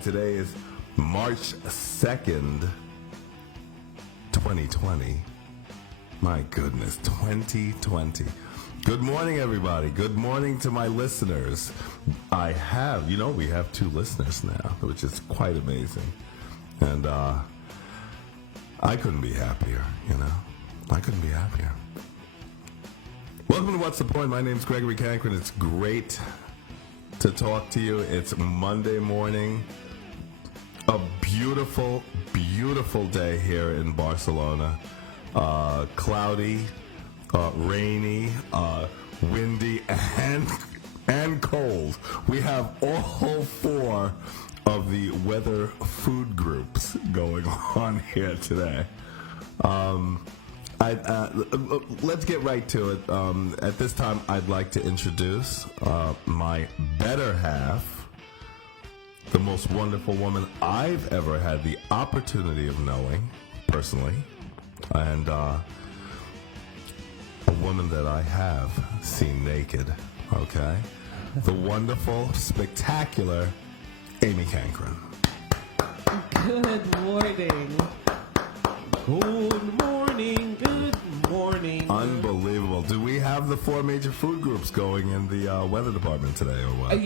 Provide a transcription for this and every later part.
right, today is March 2nd, 2020. My goodness, 2020. Good morning, everybody. Good morning to my listeners. We have 2 listeners now, which is quite amazing. And I couldn't be happier, I couldn't be happier. Welcome to What's the Point? My name's Gregory Cankren. It's great to talk to you. It's Monday morning. A beautiful, beautiful day here in Barcelona. Cloudy, rainy, windy, and cold. We have all 4 of the weather food groups going on here today. Let's get right to it. At this time, I'd like to introduce my better half, the most wonderful woman I've ever had the opportunity of knowing personally, and a woman that I have seen naked, okay? The wonderful, spectacular Amy Cankren. Good morning. Good morning. Good morning. Unbelievable. Do we have the 4 major food groups going in the weather department today or what?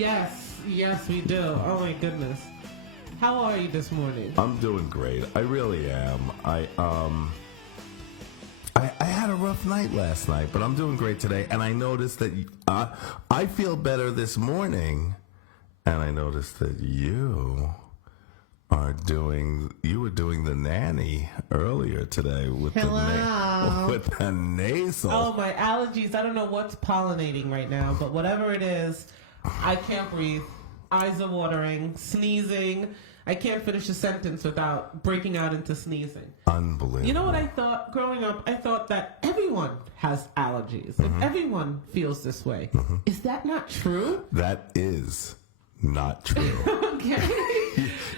Yes, we do. Oh my goodness. How are you this morning? I'm doing great. I really am. I had a rough night last night, but I'm doing great today. And I noticed that I feel better this morning. And I noticed that you were doing the nanny earlier today with the nasal. Oh, my allergies. I don't know what's pollinating right now, but whatever it is, I can't breathe. Eyes are watering, sneezing. I can't finish a sentence without breaking out into sneezing. Unbelievable. You know what I thought growing up? I thought that everyone has allergies. Mm-hmm. And everyone feels this way. Mm-hmm. Is that not true? That is not true. Okay.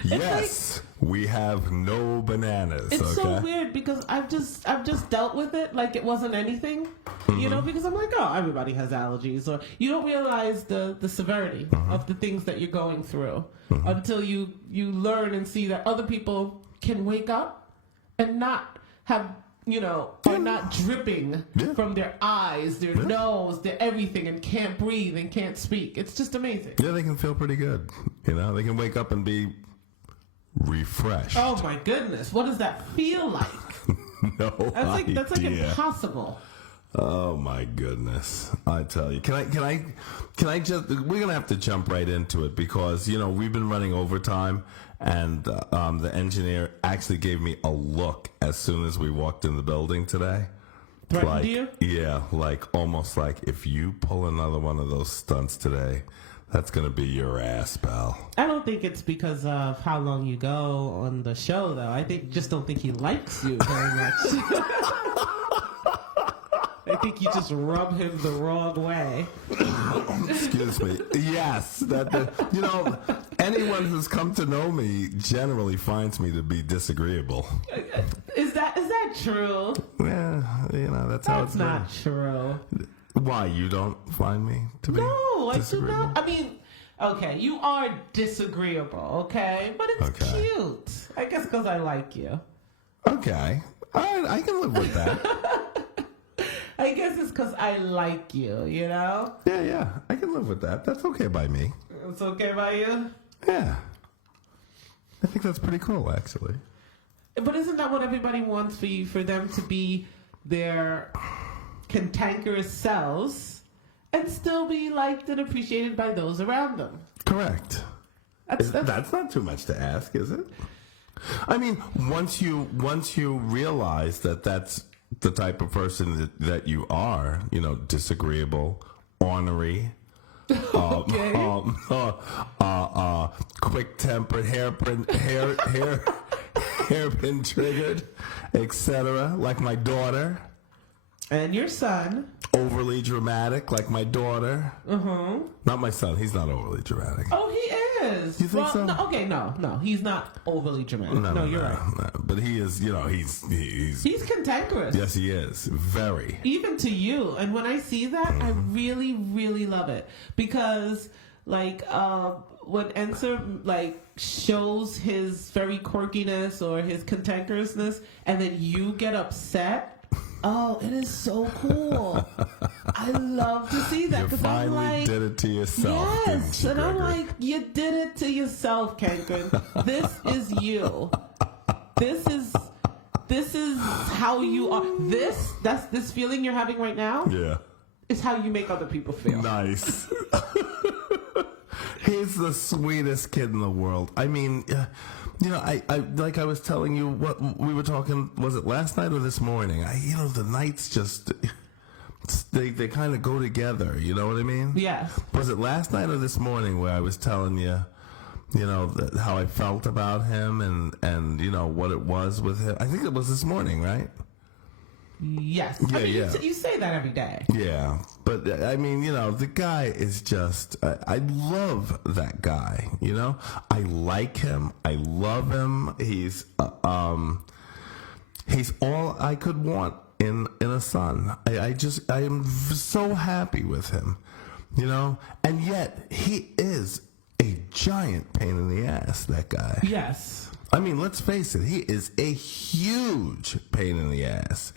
Yes, we have no bananas. It's okay? so weird because I've just dealt with it like it wasn't anything, Mm-hmm. Because I'm like, oh, everybody has allergies, or you don't realize the severity Mm-hmm. of the things that you're going through Mm-hmm. until you learn and see that other people can wake up and not have, are not dripping from their eyes, their nose, their everything, and can't breathe and can't speak. It's just amazing. Yeah, they can feel pretty good. They can wake up and be refreshed. Oh my goodness, what does that feel like? That's like impossible. Oh my goodness! I tell you, can I just? We're gonna have to jump right into it because we've been running overtime, and the engineer actually gave me a look as soon as we walked in the building today. Threatened you? Yeah, almost like if you pull another one of those stunts today, that's gonna be your ass, pal. I don't think it's because of how long you go on the show, though. I don't think he likes you very much. I think you just rub him the wrong way. Excuse me. Yes, anyone who's come to know me generally finds me to be disagreeable. Is that true? Yeah, that's how it's been. That's not true. Why, you don't find me to be disagreeable? I do not. I mean, okay, you are disagreeable, okay? But it's cute. I guess because I like you. Okay. All right, I can live with that. I guess it's because I like you, Yeah, I can live with that. That's okay by me. It's okay by you? Yeah. I think that's pretty cool, actually. But isn't that what everybody wants for them to be their cantankerous selves and still be liked and appreciated by those around them? Correct. That's not too much to ask, is it? I mean, once you realize that that's the type of person that you are, disagreeable, ornery, quick-tempered, hairpin triggered, etc., like my daughter. And your son. Overly dramatic, like my daughter. Uh-huh. Not my son. He's not overly dramatic. Oh, he is. You think so? No. He's not overly dramatic. No, you're right. No. But he is, he's cantankerous. Yes, he is. Very. Even to you. And when I see that, I really, really love it. Because, when Ensor like shows his very quirkiness or his cantankerousness, and then you get upset, oh, it is so cool. I love to see that You because I'm finally like, did it to yourself. yes, didn't you, and I'm Gregory? like, you did it to yourself, Cankren. This is you. This is how you are. This feeling you're having right now. Yeah. Is how you make other people feel. Nice. He's the sweetest kid in the world. I mean, you know, I like I was telling you what we were talking. Was it last night or this morning? The nights just they kind of go together. You know what I mean? Yes. Was it last night or this morning where I was telling you? How I felt about him and what it was with him. I think it was this morning, right? Yes. Yeah, I mean, yeah. You say that every day. Yeah, but I mean, the guy is just. I love that guy. I like him. I love him. He's all I could want in a son. I am so happy with him. And yet he is a giant pain in the ass, that guy. Yes. I mean, let's face it, he is a huge pain in the ass.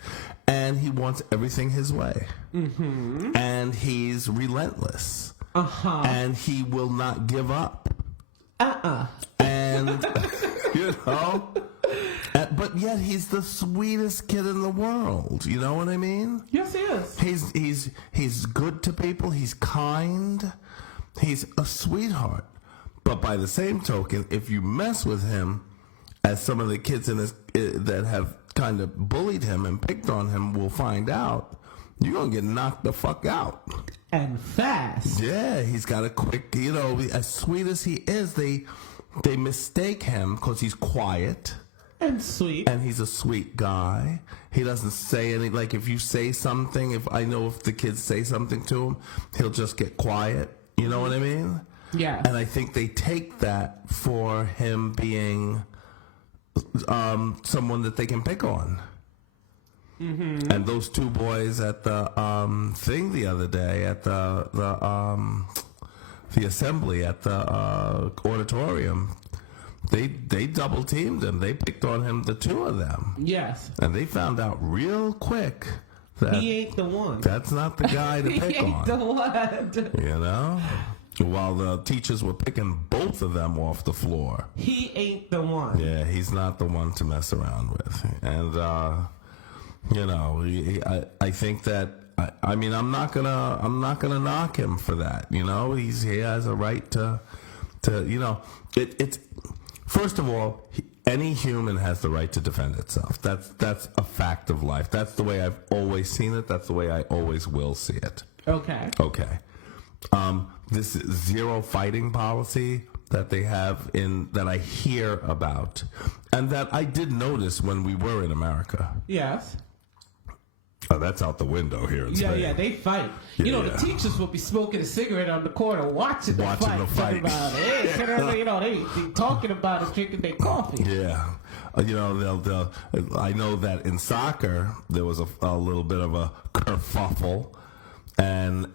And he wants everything his way. Mm-hmm. And he's relentless. Uh-huh. And he will not give up. And, but yet he's the sweetest kid in the world. You know what I mean? Yes, he is. He's good to people. He's kind. He's a sweetheart. But by the same token, if you mess with him, as some of the kids that have kind of bullied him and picked on him will find out, you're going to get knocked the fuck out. And fast. Yeah, he's got a quick, as sweet as he is, they mistake him because he's quiet. And sweet. And he's a sweet guy. He doesn't say any, like if you say something, if the kids say something to him, he'll just get quiet. You know what I mean? Yeah. And I think they take that for him being someone that they can pick on. Mm-hmm. And those two boys at the thing the other day at the assembly at the auditorium, they double teamed him. They picked on him, the two of them. Yes. And they found out real quick that he ain't the one. That's not the guy to pick he ain't on. The one. While the teachers were picking both of them off the floor. He ain't the one. Yeah, he's not the one to mess around with. And, I think that, I mean, I'm not gonna knock him for that. He has a right to it's, first of all, any human has the right to defend itself. That's a fact of life. That's the way I've always seen it. That's the way I always will see it. Okay. This zero fighting policy that they have that I hear about, and that I did notice when we were in America. Yes. Oh, that's out the window here in Spain. Yeah, they fight. Yeah. The teachers will be smoking a cigarette on the corner, watching the fight. About it. They be talking about it, drinking their coffee. Yeah. They'll. I know that in soccer there was a little bit of a kerfuffle. And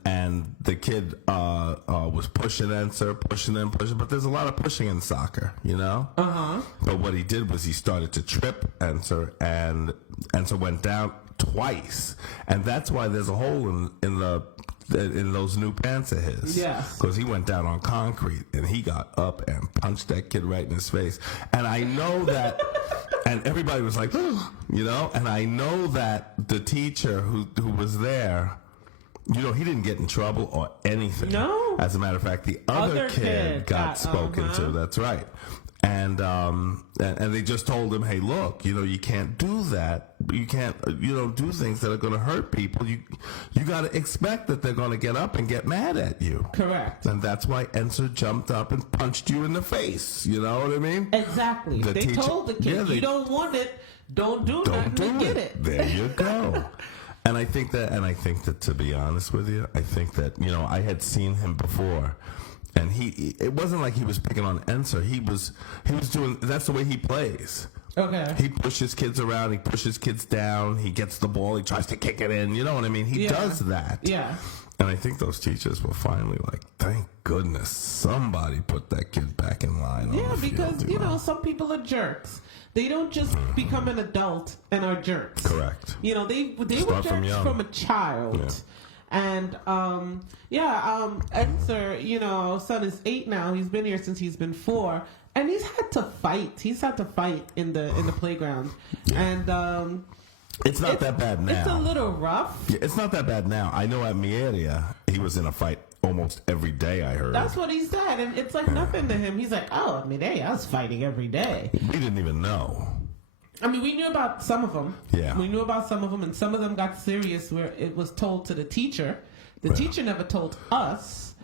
the kid was pushing Ensor, pushing, but there's a lot of pushing in soccer, Uh-huh. But what he did was he started to trip Ensor, and Ensor went down twice, and that's why there's a hole in those new pants of his. Yes. Because he went down on concrete, and he got up and punched that kid right in his face. And I know that, and everybody was like, and I know that the teacher who was there, he didn't get in trouble or anything. No. As a matter of fact, the other kid got spoken to. That's right. And they just told him, hey, look, you can't do that. You can't, do things that are going to hurt people. You got to expect that they're going to get up and get mad at you. Correct. And that's why Ensor jumped up and punched you in the face. You know what I mean? Exactly. They told the kid, you don't want it, don't do nothing to get it. There you go. And I think that to be honest with you, I think that, I had seen him before, and it wasn't like he was picking on Ensor. He was doing, that's the way he plays. Okay. He pushes kids around, he pushes kids down, he gets the ball, he tries to kick it in, you know what I mean? He does that. Yeah. And I think those teachers were finally like, thank goodness somebody put that kid back in line. Yeah, on the because, field, you know, some people are jerks. They don't just become an adult and are jerks. Correct. You know, they were Start jerks from a child. Yeah. And, Enser, you know, our son is 8 now. He's been here since he's been 4. And he's had to fight. He's had to fight in the playground. And, it's not that bad now. It's a little rough. Yeah, it's not that bad now. I know at mi area, he was in a fight almost every day, I heard. That's what he said. And it's like nothing to him. He's like, oh, at midday, I was fighting every day. We didn't even know. I mean, we knew about some of them. Yeah. We knew about some of them, and some of them got serious where it was told to the teacher. The teacher never told us,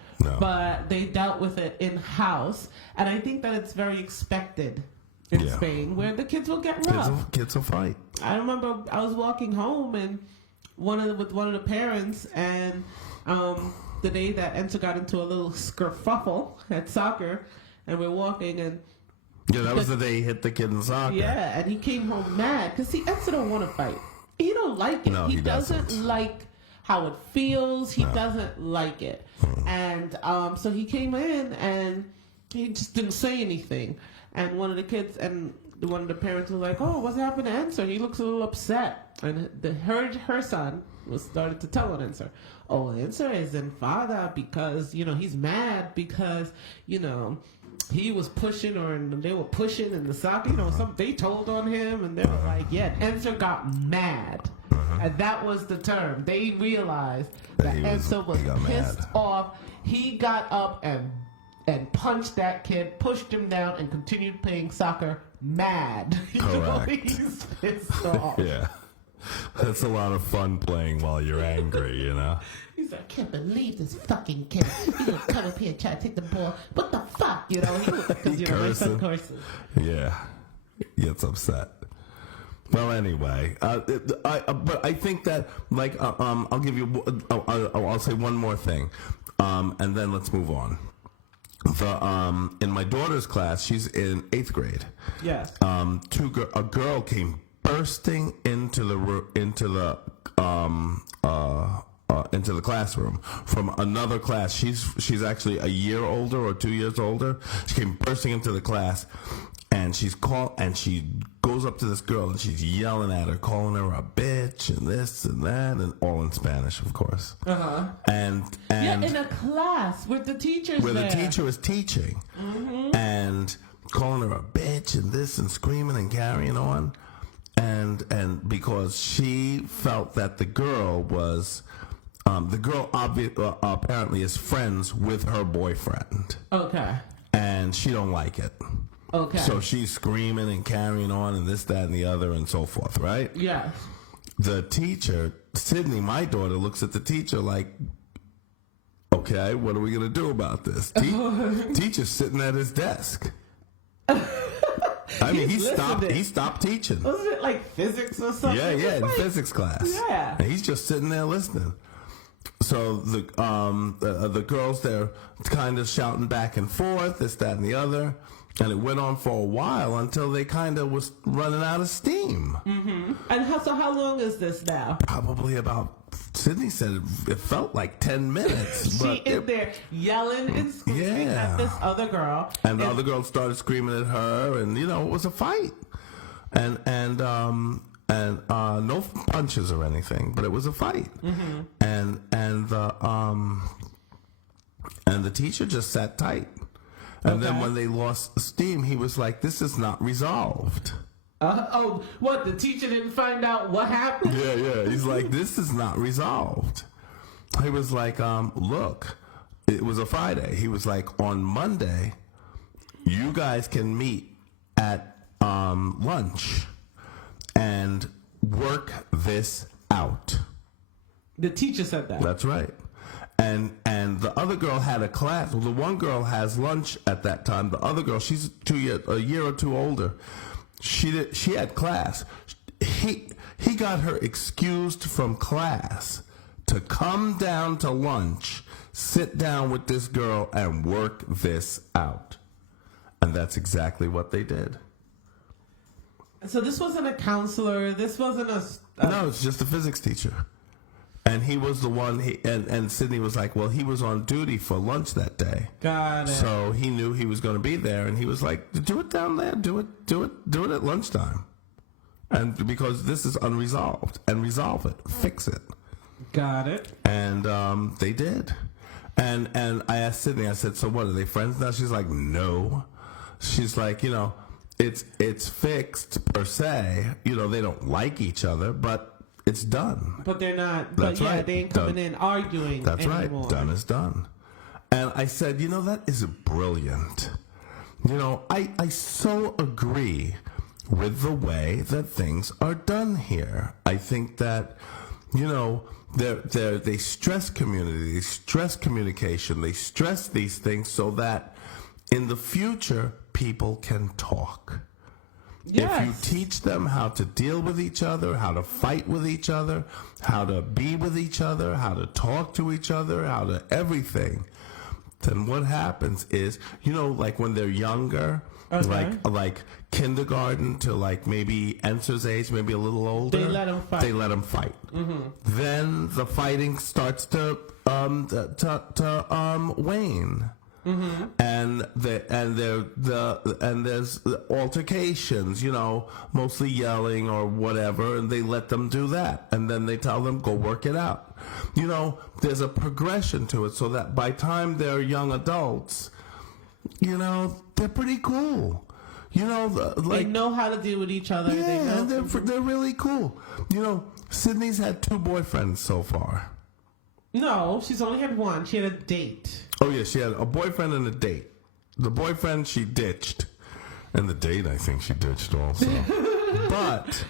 but they dealt with it in-house. And I think that it's very expected in Spain, where the kids will get rough. Kids will fight. I remember I was walking home and with one of the parents, and the day that Enzo got into a little skerfuffle at soccer, and we're walking, and yeah, that was the day he hit the kid in soccer. yeah, and he came home mad because Enzo don't want to fight. He don't like it. No, he he doesn't doesn't. like how it feels. He doesn't like it, and so he came in and he just didn't say anything. And one of the kids and one of the parents was like, "Oh, what's happened to Enzo? He looks a little upset." And her son started to tell on Enzo, "Oh, Enzo is enfada because he's mad because he was pushing or they were pushing in the soccer. They told on him and they were like, yeah, Enzo got mad." And that was the term. They realized that Enzo was pissed off. He got up and punched that kid, pushed him down, and continued playing soccer mad. Correct. He's pissed off. Yeah. That's a lot of fun playing while you're angry, He's like, I can't believe this fucking kid. He's going to come up here and try to take the ball. What the fuck? Because, my son curses. Yeah. He gets upset. Well, anyway, but I think that, like, I'll give you, I'll say one more thing, and then let's move on. In my daughter's class, she's in 8th grade. Yes. A girl came bursting into the classroom from another class. She's actually a year older or 2 years older. She came bursting into the class, and she goes up to this girl and she's yelling at her, calling her a bitch and this and that, and all in Spanish, of course. And in a class with the teachers where the teacher is teaching, and calling her a bitch and this and screaming and carrying on, and because she felt that the girl was. The girl apparently is friends with her boyfriend. Okay. And she don't like it. Okay. So she's screaming and carrying on and this, that, and the other and so forth, right? Yes. The teacher, Sydney, my daughter, looks at the teacher like, okay, what are we going to do about this? Teacher's sitting at his desk. I mean, he stopped teaching. Wasn't it like physics or something? Yeah, in physics class. Yeah. And he's just sitting there listening. So the girls, they're kind of shouting back and forth, this, that, and the other. And it went on for a while until they kind of was running out of steam. Mm-hmm. And how long is this now? Probably about, Sydney said it felt like 10 minutes. She in there yelling and screaming at this other girl. And the other girl started screaming at her, and, it was a fight. And no punches or anything, but it was a fight. Mm-hmm. And the teacher just sat tight. And then when they lost steam, he was like, "This is not resolved." What? The teacher didn't find out what happened? Yeah. He's like, "This is not resolved." He was like, "Look, it was a Friday." He was like, "On Monday, you guys can meet at lunch and work this out." The teacher said that. That's right. And the other girl had a class. Well, the one girl has lunch at that time. The other girl, she's a year or two older. She had class. He got her excused from class to come down to lunch, sit down with this girl, and work this out. And that's exactly what they did. So this wasn't a counselor. This wasn't No, it's just a physics teacher. And he was the one, and Sydney was like, well, he was on duty for lunch that day. Got it. So he knew he was going to be there, and he was like, do it down there, do it at lunchtime. And because this is unresolved, and resolve it, fix it. Got it. And they did. And I asked Sydney, I said, so what, are they friends now? She's like, no. She's like, it's fixed per se. They don't like each other, but it's done. But they're not. That's but yeah, right. They ain't coming in arguing. That's anymore. right. Done is done. And I said, that is brilliant. I so agree with the way that things are done here. I think that, they stress community, they stress communication, they stress these things so that in the future people can talk. Yes. If you teach them how to deal with each other, how to fight with each other, how to be with each other, how to talk to each other, how to everything, then what happens is, like when they're younger, okay. like kindergarten to like maybe Enser's age, maybe a little older, they let them fight. Mm-hmm. Then the fighting starts to wane. Mm-hmm. And there's altercations, mostly yelling or whatever, and they let them do that, and then they tell them go work it out. There's a progression to it, so that by time they're young adults, they're pretty cool. They know how to deal with each other. Yeah, they're really cool. Sydney's had 2 boyfriends so far. No, she's only had one. She had a date. Oh, yeah, she had a boyfriend and a date. The boyfriend she ditched, and the date I think she ditched also. But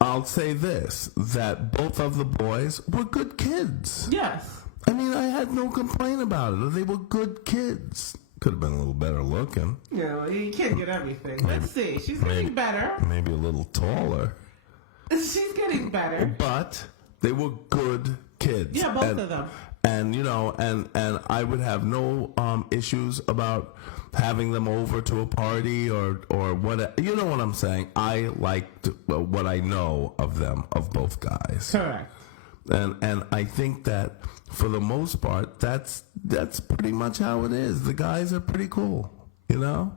I'll say this, that both of the boys were good kids. Yes. I mean, I had no complaint about it. They were good kids. Could have been a little better looking. Yeah, well, you can't get everything. Let's see. She's getting better. Maybe a little taller. She's getting better. But they were good kids. Yeah, both of them. And and I would have no issues about having them over to a party or what. You know what I'm saying? I liked what I know of them, of both guys. Correct. And I think that for the most part, that's pretty much how it is. The guys are pretty cool, The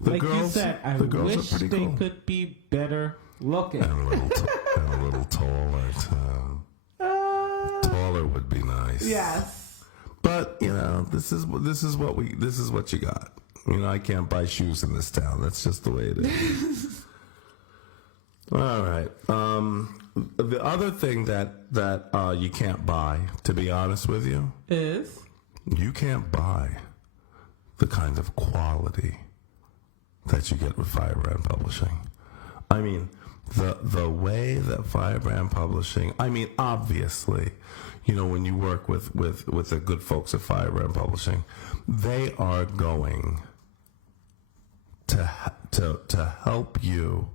like girls, you said, I the girls wish are pretty they cool. could be better looking. And a little taller too. Taller would be nice. Yes. But this is what you got. I can't buy shoes in this town. That's just the way it is. All right. The other thing that you can't buy, to be honest with you, is you can't buy the kind of quality that you get with Firebrand Publishing. I mean, the way that Firebrand Publishing, obviously, when you work with the good folks at Firebrand Publishing, they are going to help you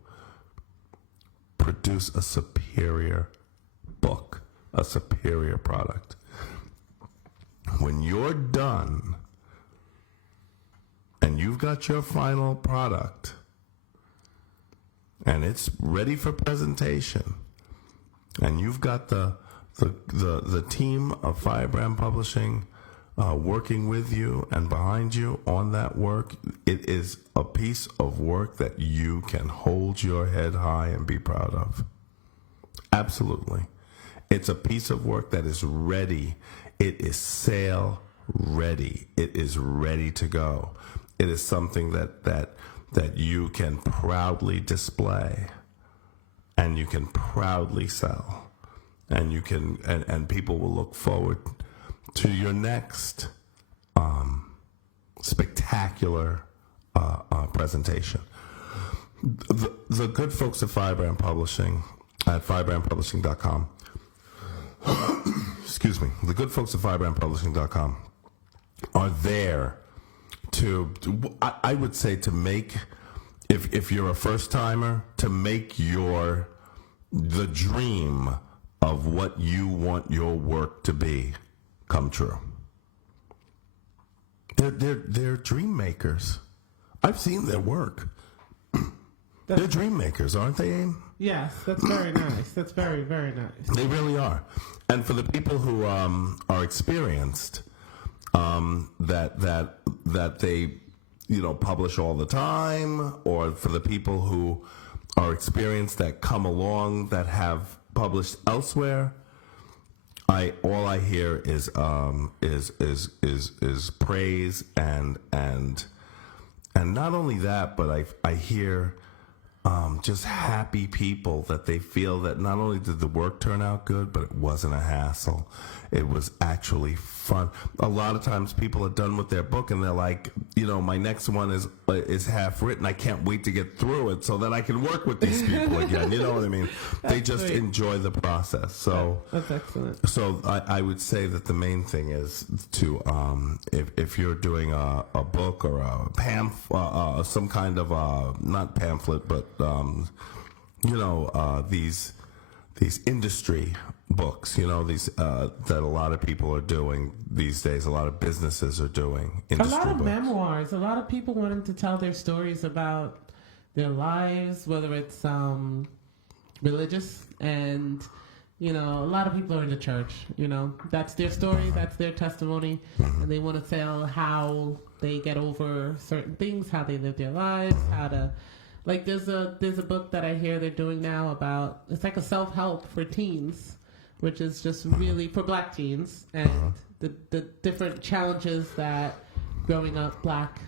produce a superior book, a superior product. When you're done and you've got your final product and it's ready for presentation, and you've got the team of Firebrand Publishing working with you and behind you on that work, it is a piece of work that you can hold your head high and be proud of. Absolutely. It's a piece of work that is ready. It is sale ready. It is ready to go. It is something that you can proudly display and you can proudly sell. And you can and people will look forward to your next spectacular presentation. The good folks at Firebrand Publishing, at firebrandpublishing.com, excuse me, the good folks at firebrandpublishing.com are there to I would say to make, if you're a first timer, to make the dream of what you want your work to be come true. They're dream makers. I've seen their work. They're dream makers, aren't they, Aim? Yes, that's very nice. That's very, very nice. They really are. And for the people who are experienced, that they, publish all the time, or for the people who are experienced that come along that have published elsewhere, all I hear is praise and not only that, but I hear just happy people that they feel that not only did the work turn out good, but it wasn't a hassle. It was actually fun. A lot of times people are done with their book and they're like, my next one is half written. I can't wait to get through it so that I can work with these people again. You know what I mean? They just sweet. enjoy the process. So that's excellent. So I would say that the main thing is to if you're doing a book or a pamphlet, some kind of not pamphlet, but these industry books, these that a lot of people are doing these days. A lot of businesses are doing industry A lot of books. memoirs. A lot of people wanting to tell their stories about their lives, whether it's religious and. A lot of people are in the church. That's their story, that's their testimony, and they want to tell how they get over certain things, how they live their lives, how to. Like there's a book that I hear they're doing now about, it's like a self-help for teens, which is just really for black teens and the different challenges that growing up black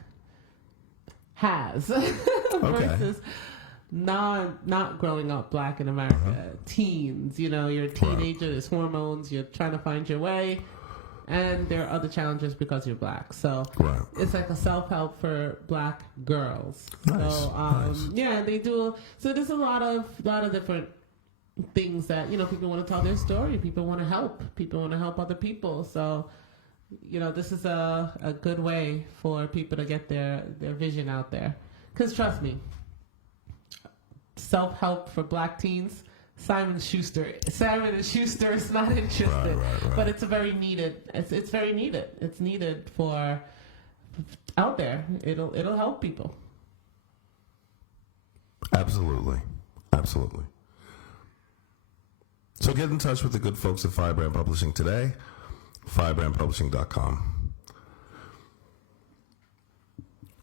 has versus not growing up black in America. Teens, you're a teenager, there's hormones, you're trying to find your way. And there are other challenges because you're black. So it's like a self-help for black girls. Nice. So yeah, they do. So there's a lot of different things that people want to tell their story. People want to help. People want to help other people. So this is a good way for people to get their vision out there. Because trust me, self-help for black teens. Simon and Schuster is not interested, right. But it's very needed. It's very needed. It's needed for out there. It'll help people. Absolutely. So get in touch with the good folks at Firebrand Publishing today. Firebrandpublishing.com.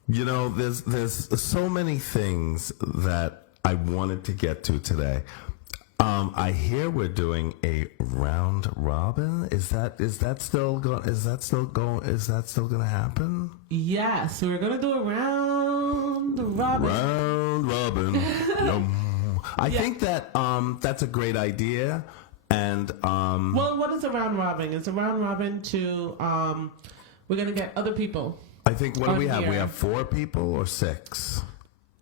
There's so many things that I wanted to get to today. I hear we're doing a round robin. Is that still going to happen? Yes, we're going to do a round robin. Round robin. I think that that's a great idea. And well, what is a round robin? It's a round robin to we're going to get other people. I think what do we have? Here. We have 4 people or 6.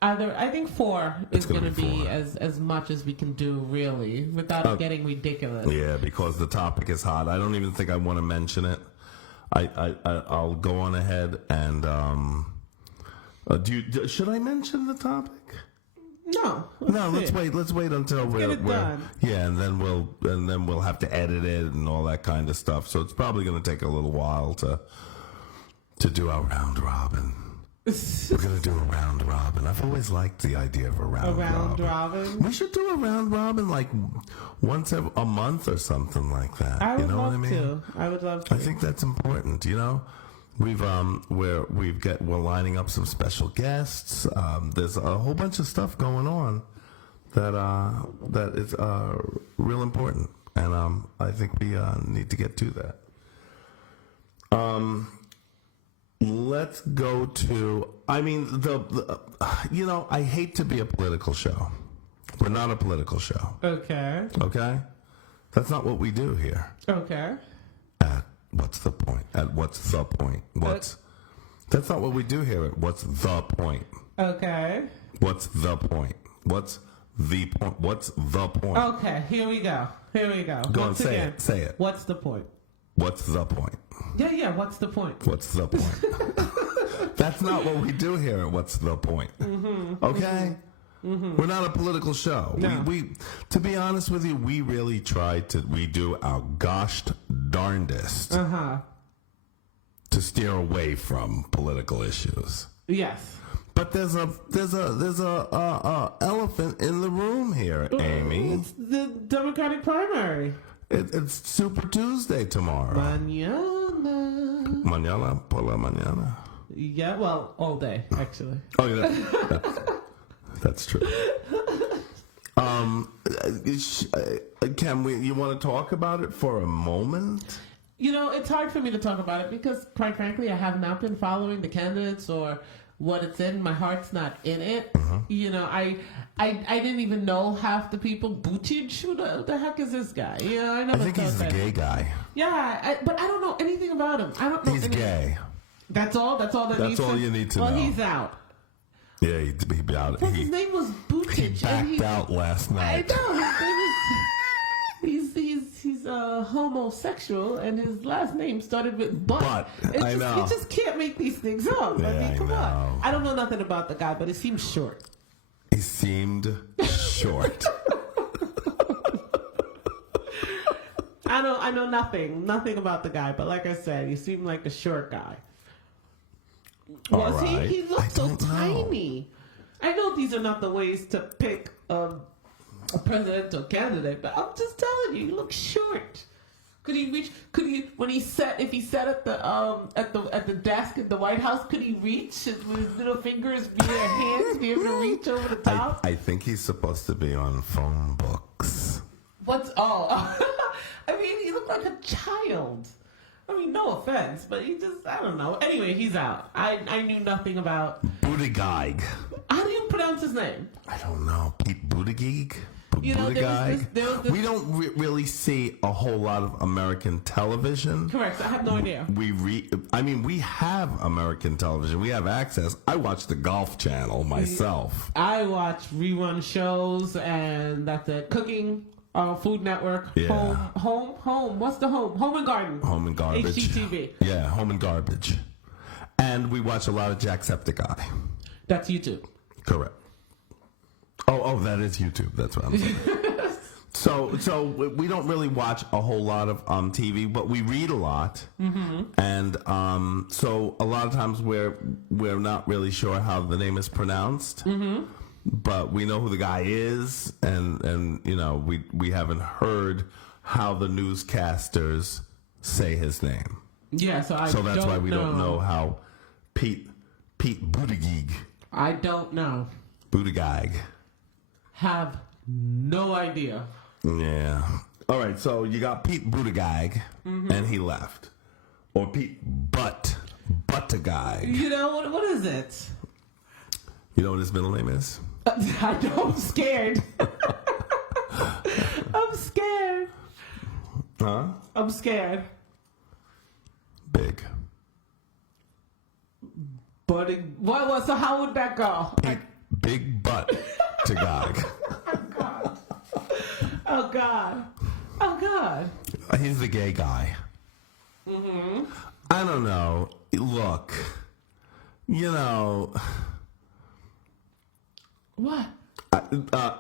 I think 4 is going to be as much as we can do, really, without it getting ridiculous. Yeah, because the topic is hot. I don't even think I want to mention it. I'll go on ahead and should I mention the topic? No. Let's wait. Let's wait until we're done. Yeah, and then we'll have to edit it and all that kind of stuff. So it's probably going to take a little while to do our round robin. We're going to do a round robin. I've always liked the idea of a round robin. We should do a round robin like once a month or something like that. I would love to. I would love to. I think that's important, We're lining up some special guests. There's a whole bunch of stuff going on that is real important, and I think we need to get to that. Let's go to. I mean, I hate to be a political show. We're not a political show. Okay. That's not what we do here. Okay. What's the point? What's the point? That's not what we do here at What's the Point? Okay. What's the point? What's the point? What's the point? Okay, here we go. Go on, say it. What's the point? What's the point? Yeah, what's the point? What's the point? That's not what we do here at What's the Point? Okay? We're not a political show. No. We to be honest with you, we really we do our gosh darndest to steer away from political issues. Yes. But there's a elephant in the room here, Amy. It's the Democratic primary. It's Super Tuesday tomorrow. Mañana por la mañana. Yeah, well, all day, actually. Oh, yeah, that's true. You want to talk about it for a moment? You know, it's hard for me to talk about it because, quite frankly, I have not been following the candidates or what it's in. My heart's not in it. You know, I didn't even know half the people. Buttigieg, who the heck is this guy? Yeah, I think he's a gay guy. Yeah, but I don't know anything about him. I don't know. He's gay. That's all. That's all. That's all you need to know. Well, he's out. Yeah, he out. His name was Buttigieg. He backed out last night. I know. He's homosexual, and his last name started with butt. I know. You just can't make these things up. Yeah, I mean, come I know. on. I don't know nothing about the guy, but it seems short. He seemed short. I know nothing about the guy, but like I said, he seemed like a short guy. Was he? He looked so tiny. I know these are not the ways to pick a presidential candidate, but I'm just telling you, he looks short. Could he reach? If he sat at the desk at the White House, could he reach with his little fingers via hands, be able to reach over the top? I think he's supposed to be on phone books. I mean, he looked like a child. I mean, no offense, but I don't know. Anyway, he's out. I knew nothing about... Buttigieg. How do you pronounce his name? I don't know. Pete Buttigieg? You know, there was this... We don't really see a whole lot of American television. Correct. I have no idea. We have American television. We have access. I watch the Golf Channel myself. I watch rerun shows, and that's it. Cooking... Food Network, yeah. Home. What's the Home? Home and Garden. Home and Garbage. HGTV. Yeah, Home and Garbage. And we watch a lot of Jacksepticeye. That's YouTube. Correct. Oh, that is YouTube. That's what I'm saying. So we don't really watch a whole lot of TV, but we read a lot. Mm-hmm. And so a lot of times we're not really sure how the name is pronounced. Mm-hmm. But we know who the guy is, and you know, we haven't heard how the newscasters say his name. Yeah, so that's why we don't know how Pete Buttigieg. I don't know. Buttigieg. Have no idea. Yeah. All right, so you got Pete Buttigieg, and he left. Or Pete Buttigieg. You know, what is it? You know what his middle name is? I know, I'm scared. I'm scared. Huh? I'm scared. Big. What? So how would that go? Big butt to God. Oh God. He's the gay guy. Mm-hmm. I don't know. Look, you know. What?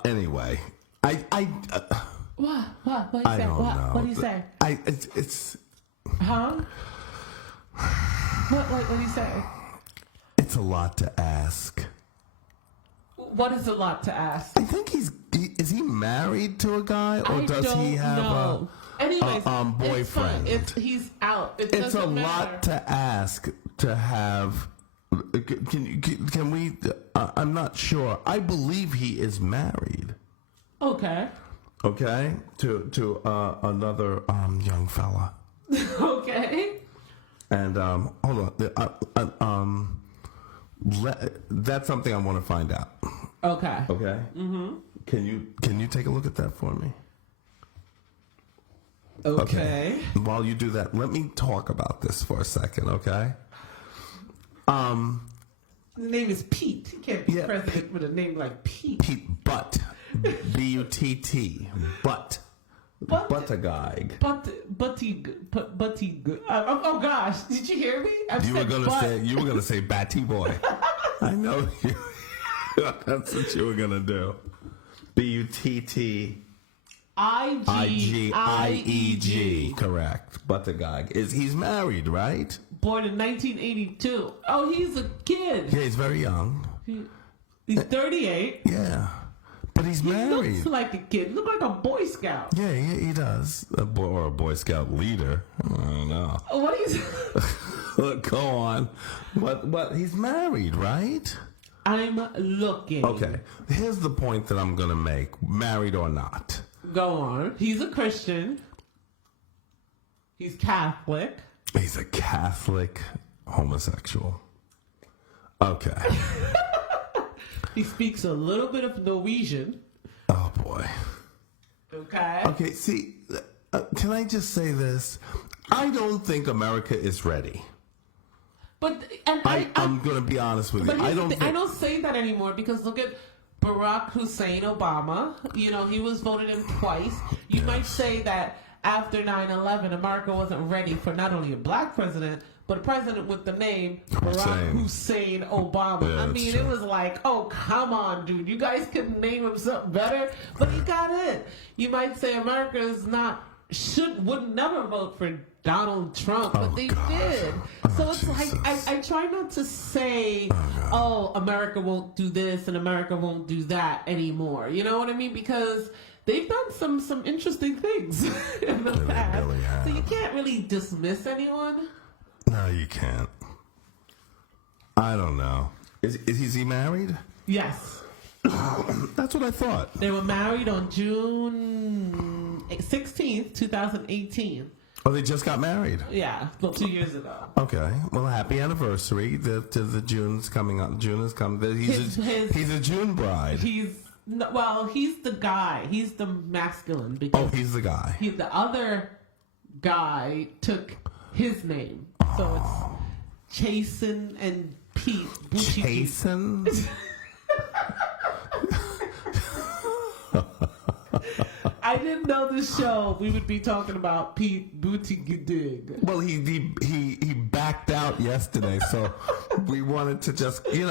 Anyway, What? What do you I say? don't know. What do you say? It's. Huh? What do you say? It's a lot to ask. What is a lot to ask? I think is he married to a guy, or does he have a boyfriend? He's out. It's a lot to ask to have. Can we? I'm not sure. I believe he is married. Okay. Okay. To another young fella. Okay. And hold on. That's something I want to find out. Okay. Okay. Mm-hmm. Can you take a look at that for me? Okay. While you do that, let me talk about this for a second. Okay. His name is Pete. He can't be president with a name like Pete. Pete Butt. Butt. Butt. Buttigieg. Oh gosh, did you hear me? You were gonna say Batty Boy. I know you. That's what you were gonna do. Buttigieg. Correct. Buttigieg. He's married, right? Born in 1982. Oh, he's a kid. Yeah, he's very young. He's 38. Yeah. But he's He married. looks like a kid. Look like a Boy Scout. Yeah, he does. Or a Boy Scout leader. I don't know. What is? Go on. But he's married, right? I'm looking. Okay. Here's the point that I'm going to make. Married or not. Go on. He's a Christian. He's Catholic. He's a Catholic homosexual. Okay. He speaks a little bit of Norwegian. Oh, boy. Okay. Okay, see, can I just say this? I don't think America is ready. But I'm going to be honest with you. But I don't say that anymore because look at Barack Hussein Obama. You know, he was voted in twice. You might say that after 9/11, America wasn't ready for not only a black president, but a president with the name Barack Hussein Obama. Yeah, I mean, it was like, oh, come on, dude. You guys couldn't name him something better, but he got it. You might say America is not, would never vote for Donald Trump, but they did. So it's like, I try not to say, oh, America won't do this and America won't do that anymore. You know what I mean? Because they've done some interesting things in the past. Really have. So you can't really dismiss anyone. No, you can't. I don't know. Is he married? Yes. That's what I thought. They were married on June 16th, 2018. Oh, they just got married? Yeah, well, 2 years ago. Okay. Well, happy anniversary. The June's coming up. June is coming. He's a June bride. He's the guy. He's the masculine. Oh, he's the guy. The other guy took his name. So it's Chasen and Pete. Chasen? I didn't know this show we would be talking about Pete Buttigieg. Well, he backed out yesterday, so we wanted to just we're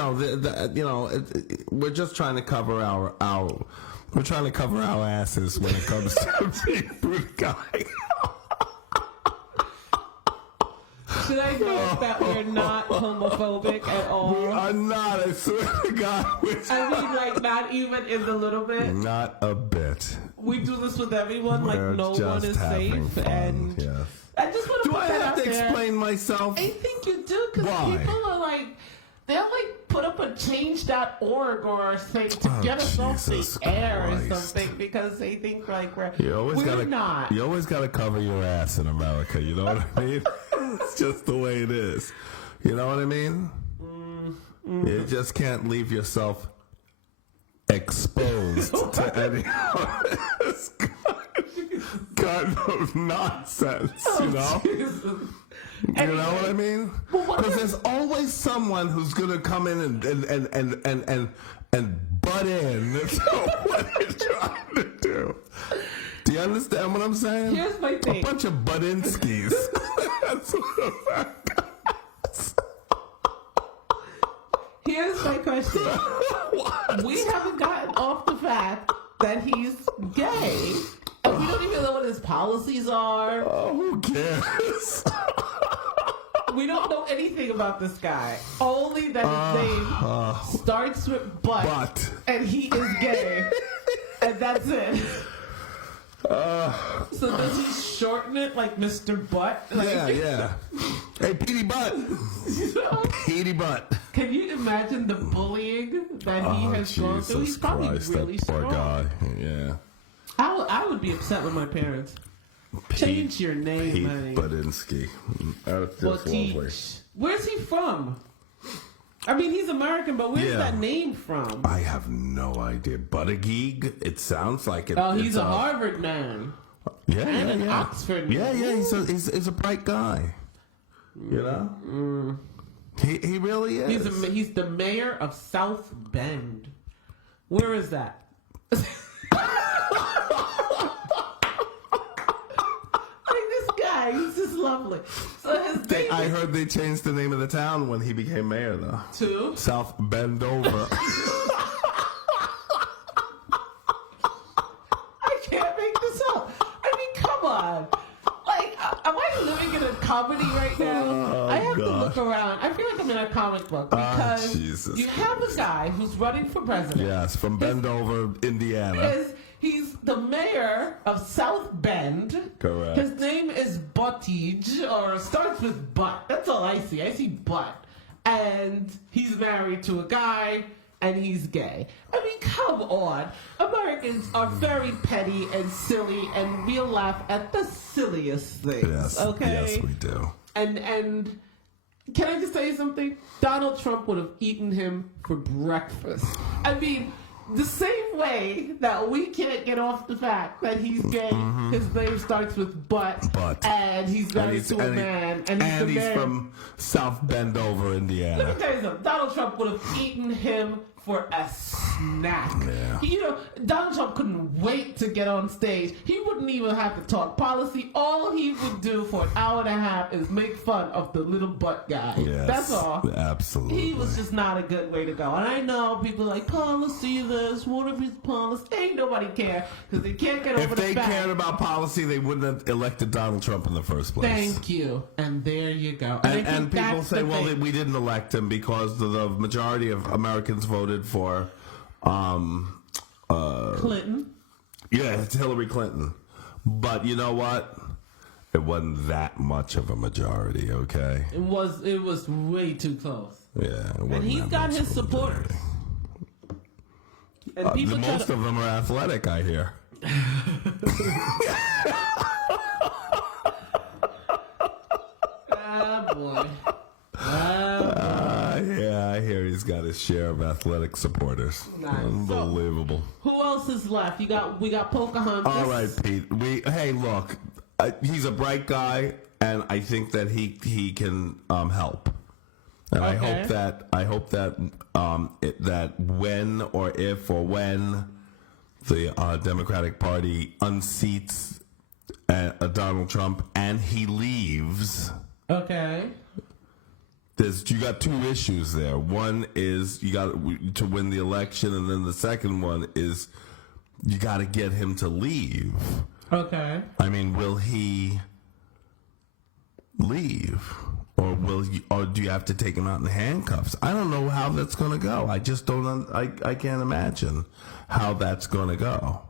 just trying to cover our asses when it comes to Pete Buttigieg. Should I note that we're not homophobic at all? We are not, I swear to God. I mean, like, not even in the little bit. Not a bit. We do this with everyone, like no one is safe. Fun, and yes. I just want to put that out there. Do I have to explain myself? I think you do, because people are like, they'll like put up a change.org or thing to get us off the air or something because they think like we're not. You always got to cover your ass in America. You know what I mean? It's just the way it is. You know what I mean? You just can't leave yourself exposed to any kind of nonsense. You know? You know what I mean? Because there's always someone who's gonna come in and butt in to what you're trying to do. Do you understand what I'm saying? Here's my thing. A bunch of Buddinskis. That's what Here's my question. We haven't gotten off the fact that he's gay. And we don't even know what his policies are. Oh, who cares? We don't know anything about this guy. Only that his name starts with butt. And he is gay. And that's it. So does he shorten it like Mr. Butt? Like, yeah. Hey, Petey Butt. Petey Butt. Can you imagine the bullying that he has gone through? He's probably really strong. Poor guy. Yeah. I would be upset with my parents. Change your name, Pete honey. Budinsky. That's just lovely. Where's he from? I mean, he's American, but where's that name from? I have no idea. Buttigieg? It sounds like it. Oh, he's a Harvard man. And an Oxford man. Yeah. He's a bright guy. You know? He really is. He's the mayor of South Bend. Where is that? He's just lovely. So I heard they changed the name of the town when he became mayor, though. To? South Bendover. I can't make this up. I mean, come on. Like, am I living in a comedy right now? I have have to look around. I feel like I'm in a comic book because Jesus you have a guy who's running for president. Yes, from Bendover, Indiana. He's the mayor of South Bend. Correct. His name is Buttigieg, or starts with Butt. That's all I see. I see Butt. And he's married to a guy, and he's gay. I mean, come on. Americans are very petty and silly, and we'll laugh at the silliest things. Yes, okay? yes, we do. And can I just tell you something? Donald Trump would have eaten him for breakfast. I mean, the same way that we can't get off the fact that he's gay, his name starts with butt, and he's married to a man, and he's from South Bendover, Indiana. Let me tell you something. Donald Trump would have eaten him for a snack. Yeah. Donald Trump couldn't wait to get on stage. He wouldn't even have to talk policy. All he would do for an hour and a half is make fun of the little butt guy. Yes, that's all. Absolutely. He was just not a good way to go. And I know people are like, policy this, what if it's policy? Ain't nobody care, because they can't get over the fact. If they cared about policy, they wouldn't have elected Donald Trump in the first place. Thank you. And there you go. And people say, well, we didn't elect him because the majority of Americans voted for Clinton. Yeah, it's Hillary Clinton. But you know what? It wasn't that much of a majority, okay? It was way too close. Yeah, it wasn't. And he's got his supporters. And people most of them are athletic, I hear. Ah, boy. Yeah, I hear he's got his share of athletic supporters. Nice. Unbelievable. So, who else is left? We got Pocahontas. All right, Pete. Hey, look, he's a bright guy, and I think that he can help. And okay. I hope that when or if or when the Democratic Party unseats Donald Trump and he leaves. Okay. You got two issues there. One is you got to win the election, and then the second one is you got to get him to leave. Okay. I mean, will he leave, or do you have to take him out in handcuffs? I don't know how that's going to go. I just don't. I can't imagine how that's going to go.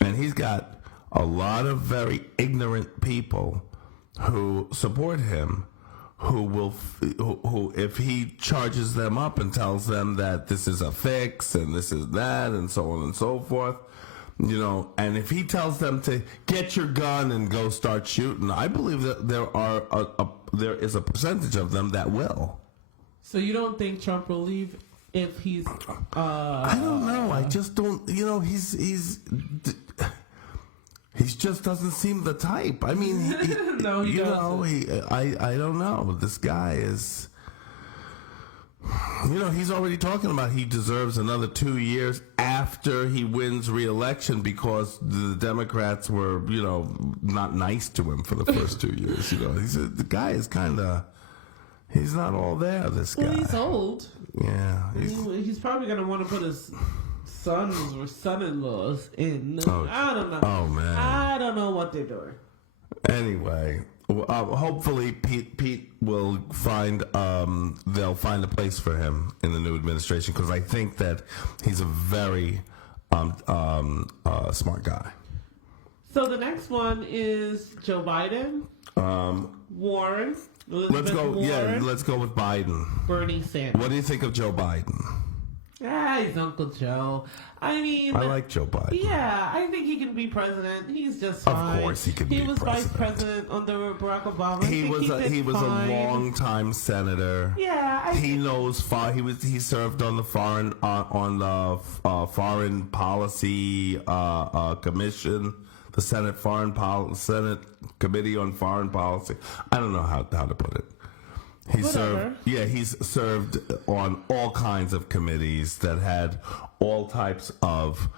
And he's got a lot of very ignorant people who support him. Who if he charges them up and tells them that this is a fix and this is that and so on and so forth, and if he tells them to get your gun and go start shooting, I believe that there is a percentage of them that will. So you don't think Trump will leave if he's? I don't know. I just don't. He just doesn't seem the type. I mean, no, he doesn't. I don't know. This guy is, he's already talking about he deserves another 2 years after he wins re-election because the Democrats were, not nice to him for the first 2 years. The guy is he's not all there, this guy. Well, he's old. Yeah. He's probably going to want to put his sons or son-in-laws in. Oh, I don't know. Oh, man. I don't know what they're doing. Anyway, hopefully Pete will find they'll find a place for him in the new administration, because I think that he's a very smart guy. So the next one is Joe Biden, Warren. Let's go. Warren, yeah, let's go with Biden. Bernie Sanders. What do you think of Joe Biden? He's Uncle Joe. I mean, I like Joe Biden. Yeah, I think he can be president. He's just fine. Of course he can be president. He was vice president under Barack Obama. He was a long-time senator. Yeah, he knows. He served on the foreign policy commission, the Senate Committee on Foreign Policy. I don't know how to put it. He's served on all kinds of committees that had all types of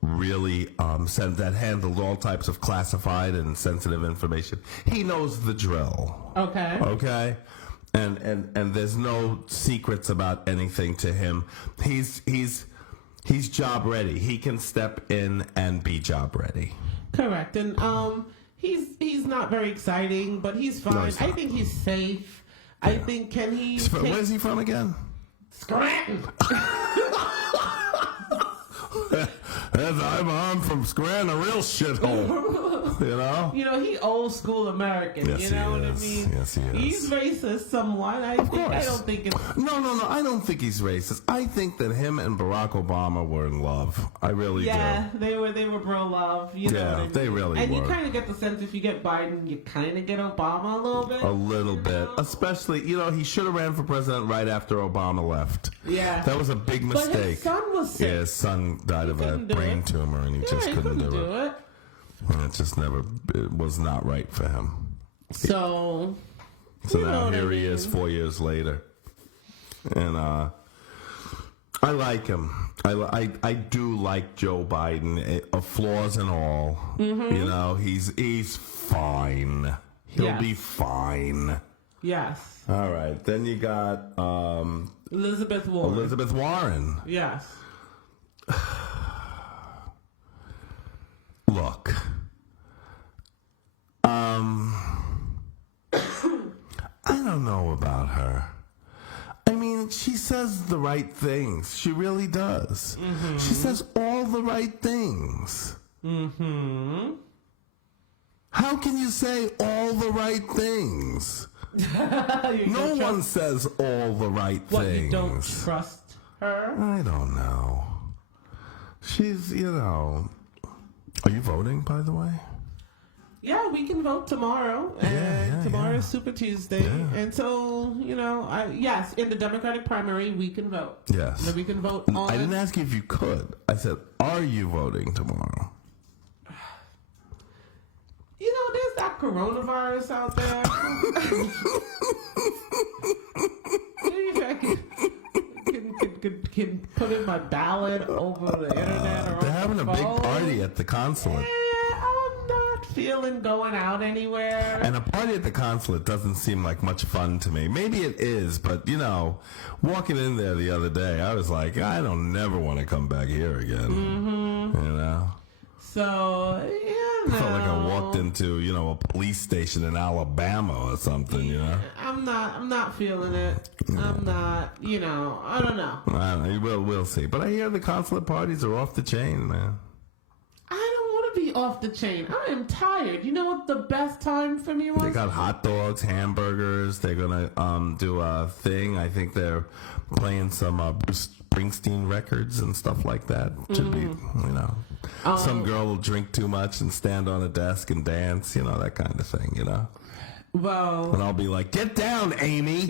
really that handled all types of classified and sensitive information. He knows the drill. Okay. And there's no secrets about anything to him. He's job ready. He can step in and be job ready. Correct. And he's not very exciting, but he's fine. he's I not. think he's safe. I think can he? Where's he from again? Scranton. I'm from Scranton, a real shithole. You know? You know, he old school American. Yes, you know what I mean? Yes, he is. He's racist somewhat. I don't think it's... No. I don't think he's racist. I think that him and Barack Obama were in love. I really do. Yeah, they were bro love. You know what I mean? they really and were. you kind of get the sense if you get Biden, you kind of get Obama a little bit. A little bit. Especially, he should have ran for president right after Obama left. Yeah. That was a big mistake. But his son was sick. Yeah, his son died of a brain tumor, and he just couldn't do it. And it just it was not right for him. So now here he is 4 years later. And I like him. I do like Joe Biden, flaws and all. Mm-hmm. He's fine. He'll be fine. Yes. All right. Then you got Elizabeth Warren. Yes. Look. I don't know about her. I mean, she says the right things. She really does. Mm-hmm. She says all the right things. Mm-hmm. How can you say all the right things? No one says all the right things. What, you don't trust her? I don't know. She's, Are you voting, by the way? Yeah, we can vote tomorrow. And tomorrow is Super Tuesday. Yeah. And so, yes, in the Democratic primary, we can vote. Yes. And we can vote on... I didn't ask you if you could. I said, are you voting tomorrow? There's that coronavirus out there. Maybe I can put in my ballot over the internet or they're having a big party at the consulate. I'm not feeling going out anywhere. And a party at the consulate doesn't seem like much fun to me. Maybe it is, but walking in there the other day, I was like, I don't never want to come back here again. Mm-hmm. So, I felt like I walked into, a police station in Alabama or something, I'm not feeling it. I'm not, I don't know. We'll see. But I hear the consulate parties are off the chain, man. I don't want to be off the chain. I am tired. You know what the best time for me was? They got hot dogs, hamburgers. They're going to do a thing. I think they're playing some Bruce Springsteen records and stuff like that. Should be, some girl will drink too much and stand on a desk and dance, that kind of thing, Well. And I'll be like, get down, Amy,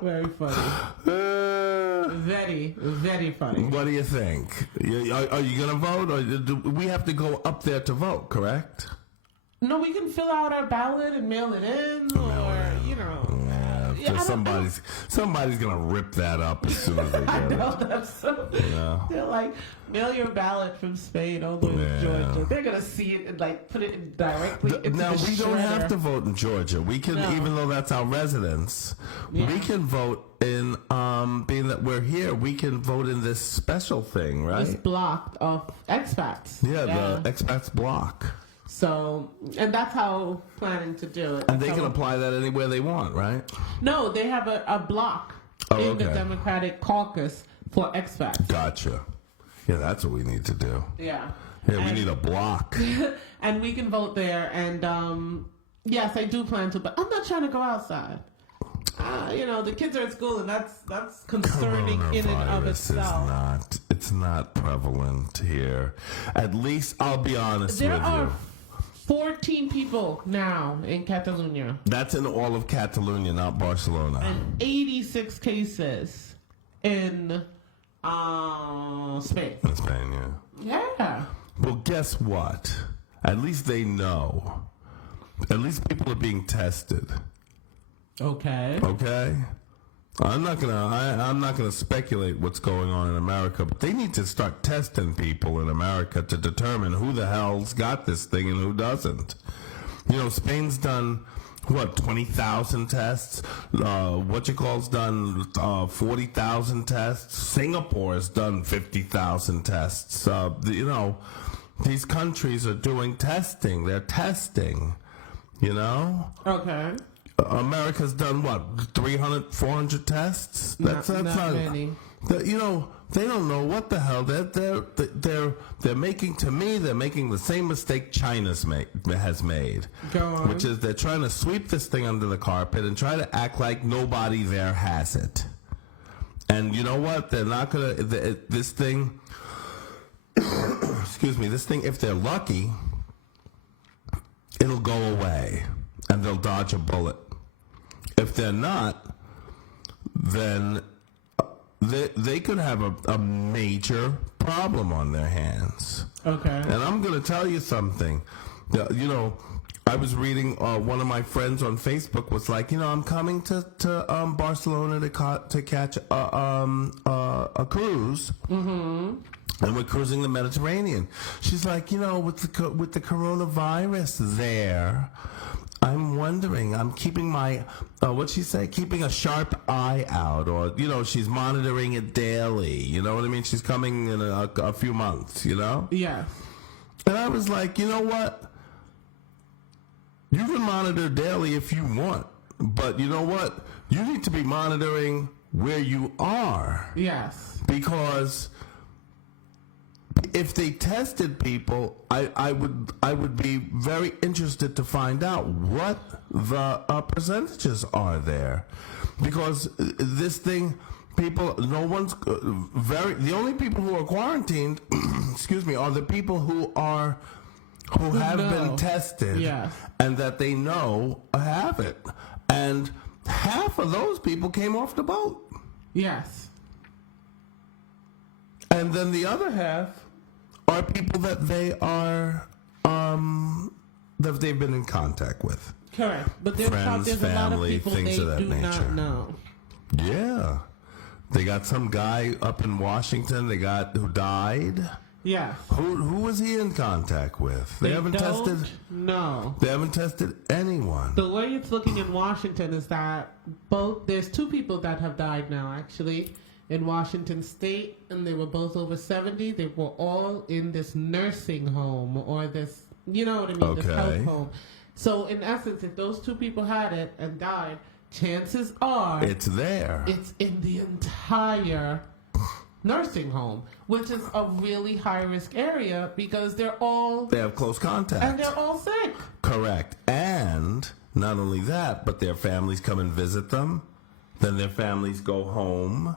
Very funny. Very, very funny. What do you think? Are you going to vote? Or do we have to go up there to vote, correct? No, we can fill out our ballot and mail it in, somebody's gonna rip that up as soon as they get it. They're like, mail your ballot from Spain all the way to Georgia. They're gonna see it and put it directly into now the we don't have to vote in Georgia. We can, even though that's our residence, we can vote in. Being that we're here, we can vote in this special thing, right? This block of expats. The expats block. So, and that's how planning to do it. And they can apply that anywhere they want, right? No, they have a block in the Democratic caucus for expats. Gotcha. Yeah, that's what we need to do. Yeah. Yeah, we need a block. And we can vote there. And, yes, I do plan to, but I'm not trying to go outside. The kids are at school, and that's concerning in and of itself. It's not prevalent here. At least, I'll be honest with you. There are 14 people now in Catalonia. That's in all of Catalonia, not Barcelona. And 86 cases in Spain. In Spain, Yeah. Well, guess what? At least they know. At least people are being tested. Okay. I'm not gonna speculate what's going on in America, but they need to start testing people in America to determine who the hell's got this thing and who doesn't. Spain's done what, 20,000 tests. What you call's done 40,000 tests. Singapore has done 50,000 tests. You know, these countries are doing testing. They're testing. You know. Okay. America's done what, 300, 400 tests. That's not many. You know, they don't know what the hell they're making. To me, they're making the same mistake China's has made, Go on. which is they're trying to sweep this thing under the carpet and try to act like nobody there has it. And you know what? They're not gonna. This thing, excuse me. This thing, if they're lucky, it'll go away and they'll dodge a bullet. If they're not, then they could have a major problem on their hands. Okay. And I'm going to tell you something. You know, I was reading, one of my friends on Facebook was like, you know, I'm coming to Barcelona to catch a cruise. Mm-hmm. And we're cruising the Mediterranean. She's like, you know, with the coronavirus there, I'm wondering, I'm keeping my, what'd she say? Keeping a sharp eye out, or, you know, she's monitoring it daily. You know what I mean? She's coming in a few months, you know? Yeah. And I was like, you know what? You can monitor daily if you want. But you know what? You need to be monitoring where you are. Yes. Because if they tested people, I would be very interested to find out what the percentages are there, because this thing, the only people who are quarantined, excuse me, are the people who have been tested, yes, and that they know have it, and half of those people came off the boat. Yes. And then the other half are people that they are that they've been in contact with. Correct. But there's Friends, a family, lot of people things they of that do nature. not know. Yeah. They got some guy up in Washington who died. Yes. Who was he in contact with? They haven't tested. No. They haven't tested anyone. The way it's looking in Washington is that there's two people that have died now, actually, in Washington State, and they were both over 70. They were all in this nursing home, or this, you know what I mean, this health home. So, in essence, if those two people had it and died, chances are it's there. It's in the entire nursing home, which is a really high-risk area because they have close contact. And they're all sick. Correct. And not only that, but their families come and visit them. Then their families go home,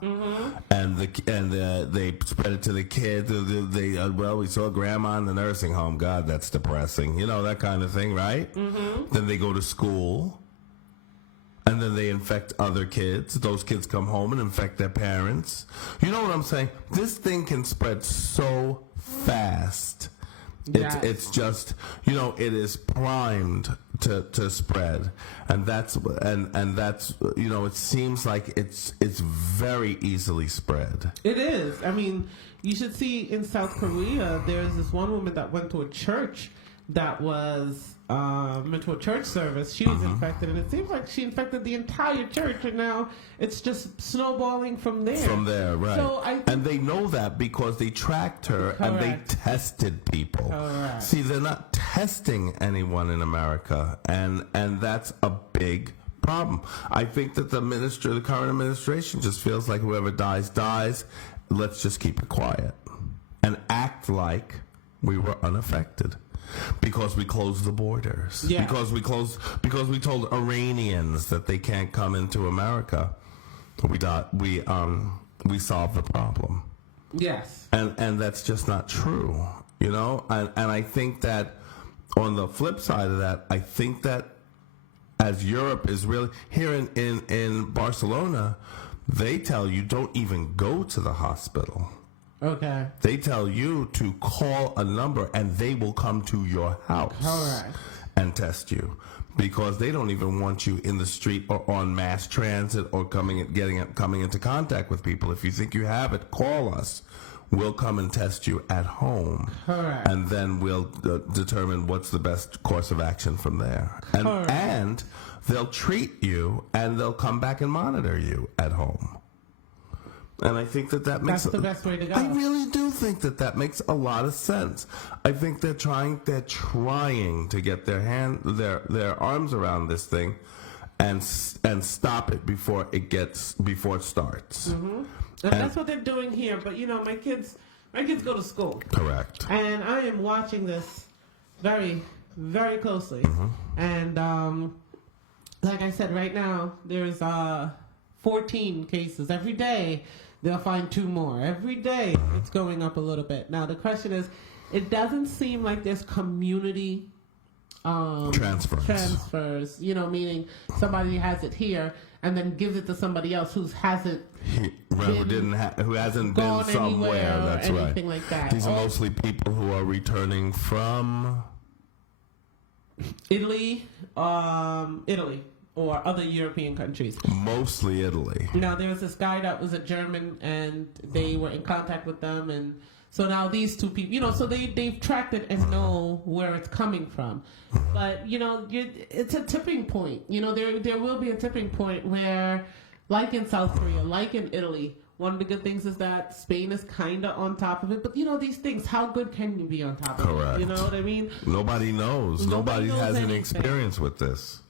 and they spread it to the kids. We saw grandma in the nursing home. God, that's depressing. You know, that kind of thing, right? Mm-hmm. Then they go to school, and then they infect other kids. Those kids come home and infect their parents. You know what I'm saying? This thing can spread so fast. Yes. It's just, you know, it is primed to spread, and that's you know, it seems like it's very easily spread. It is. I mean, you should see in South Korea, there's this one woman that went to a church that was into a church service. She was infected, and it seems like she infected the entire church, and now it's just snowballing from there. From there, right. So and they know that because they tracked her. Correct. And they tested people. Correct. See, they're not testing anyone in America, and that's a big problem. I think that the current administration just feels like whoever dies, dies. Let's just keep it quiet and act like we were unaffected. Because we closed the borders. Yeah. Because we told Iranians that they can't come into America. We solved the problem. Yes. And that's just not true. You know? And I think that on the flip side of that, I think that as Europe is really here in Barcelona, they tell you don't even go to the hospital. Okay. They tell you to call a number and they will come to your house. Correct. And test you, because they don't even want you in the street or on mass transit or coming into contact with people. If you think you have it, call us. we'll come and test you at home. Correct. And then we'll determine what's the best course of action from there. And they'll treat you, and they'll come back and monitor you at home. And I think that makes... That's the best way to go. I really do think that makes a lot of sense. I think they're trying to get their arms around this thing and stop it before it starts. Mm-hmm. And that's what they're doing here. But my kids go to school. Correct. And I am watching this very, very closely. Mm-hmm. And like I said, right now there's 14 cases every day. They'll find 2 more. Every day it's going up a little bit. Now the question is, it doesn't seem like there's community transfers, meaning somebody has it here and then gives it to somebody else who hasn't who hasn't been somewhere. That's right. Anything like that. These are mostly people who are returning from Italy, or other European countries. Mostly Italy. Now, there was this guy that was a German, and they were in contact with them, and so now these 2 people, so they've tracked it and know where it's coming from. But, it's a tipping point. There will be a tipping point where, like in South Korea, like in Italy, one of the good things is that Spain is kind of on top of it. But, these things, how good can you be on top of Correct. it? You know what I mean? Nobody knows. Nobody has any experience with this.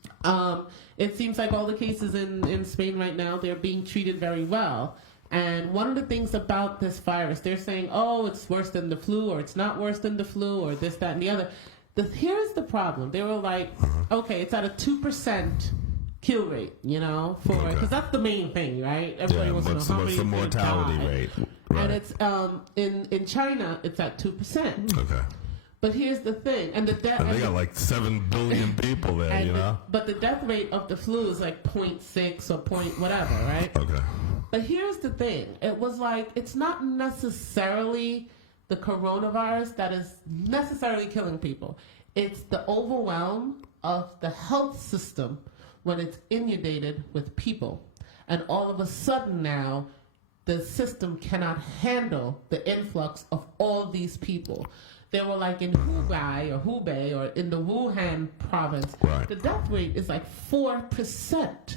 It seems like all the cases in Spain right now, they're being treated very well. And one of the things about this virus, they're saying, oh, it's worse than the flu, or it's not worse than the flu, or this, that, and the other. Here's the problem. They were like, okay, it's at a 2% kill rate, because that's the main thing, right? Everybody wants to know how many the mortality rate? Right. And it's in China, it's at 2%. Okay. But here's the thing, and they got like 7 billion people there, But the death rate of the flu is like 0.6 or point whatever, right? Okay. But here's the thing: it was like it's not necessarily the coronavirus that is necessarily killing people. It's the overwhelm of the health system when it's inundated with people, and all of a sudden now, the system cannot handle the influx of all these people. They were like in Hubei or in the Wuhan province, right. The death rate is like 4%.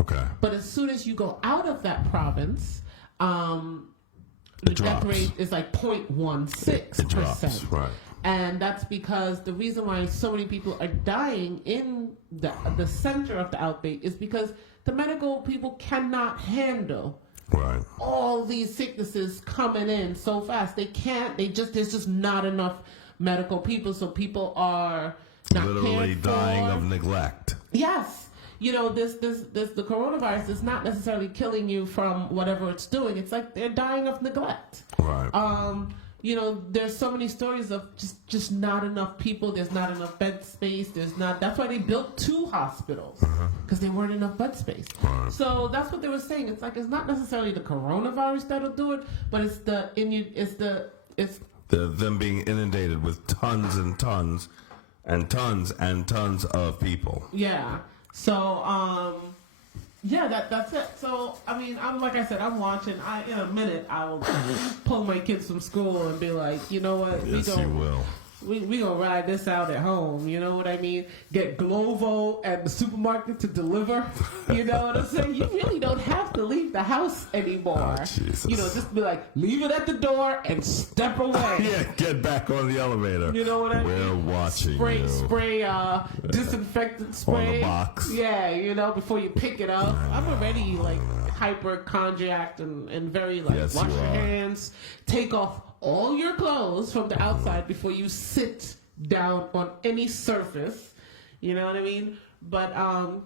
Okay. But as soon as you go out of that province, the death rate is like 0.16%. It drops, right. And that's because the reason why so many people are dying in the center of the outbreak is because the medical people cannot handle right. all these sicknesses coming in so fast. They can't. There's just not enough medical people, so people are not literally dying of neglect. Yes. The coronavirus is not necessarily killing you from whatever it's doing. It's like they're dying of neglect. Right. There's so many stories of just not enough people. There's not enough bed space. That's why they built 2 hospitals, because there weren't enough bed space. Right. So that's what they were saying. It's like, it's not necessarily the coronavirus that'll do it, but it's them being inundated with tons and tons and tons and tons of people. Yeah. So, that's it. So, I mean, I'm watching. In a minute, I will pull my kids from school and be like, you know what? Yes, you will. We gonna ride this out at home. You know what I mean? Get Glovo at the supermarket to deliver. You know what I'm saying? You really don't have to leave the house anymore. Oh, Jesus. Just be like, leave it at the door and step away. Yeah, get back on the elevator. You know what I mean? We're watching you. Spray disinfectant spray. On the box. Yeah, before you pick it up. I'm already hypochondriac and very yes, wash you your are. hands, take off all your clothes from the outside before you sit down on any surface. You know what I mean? But I'm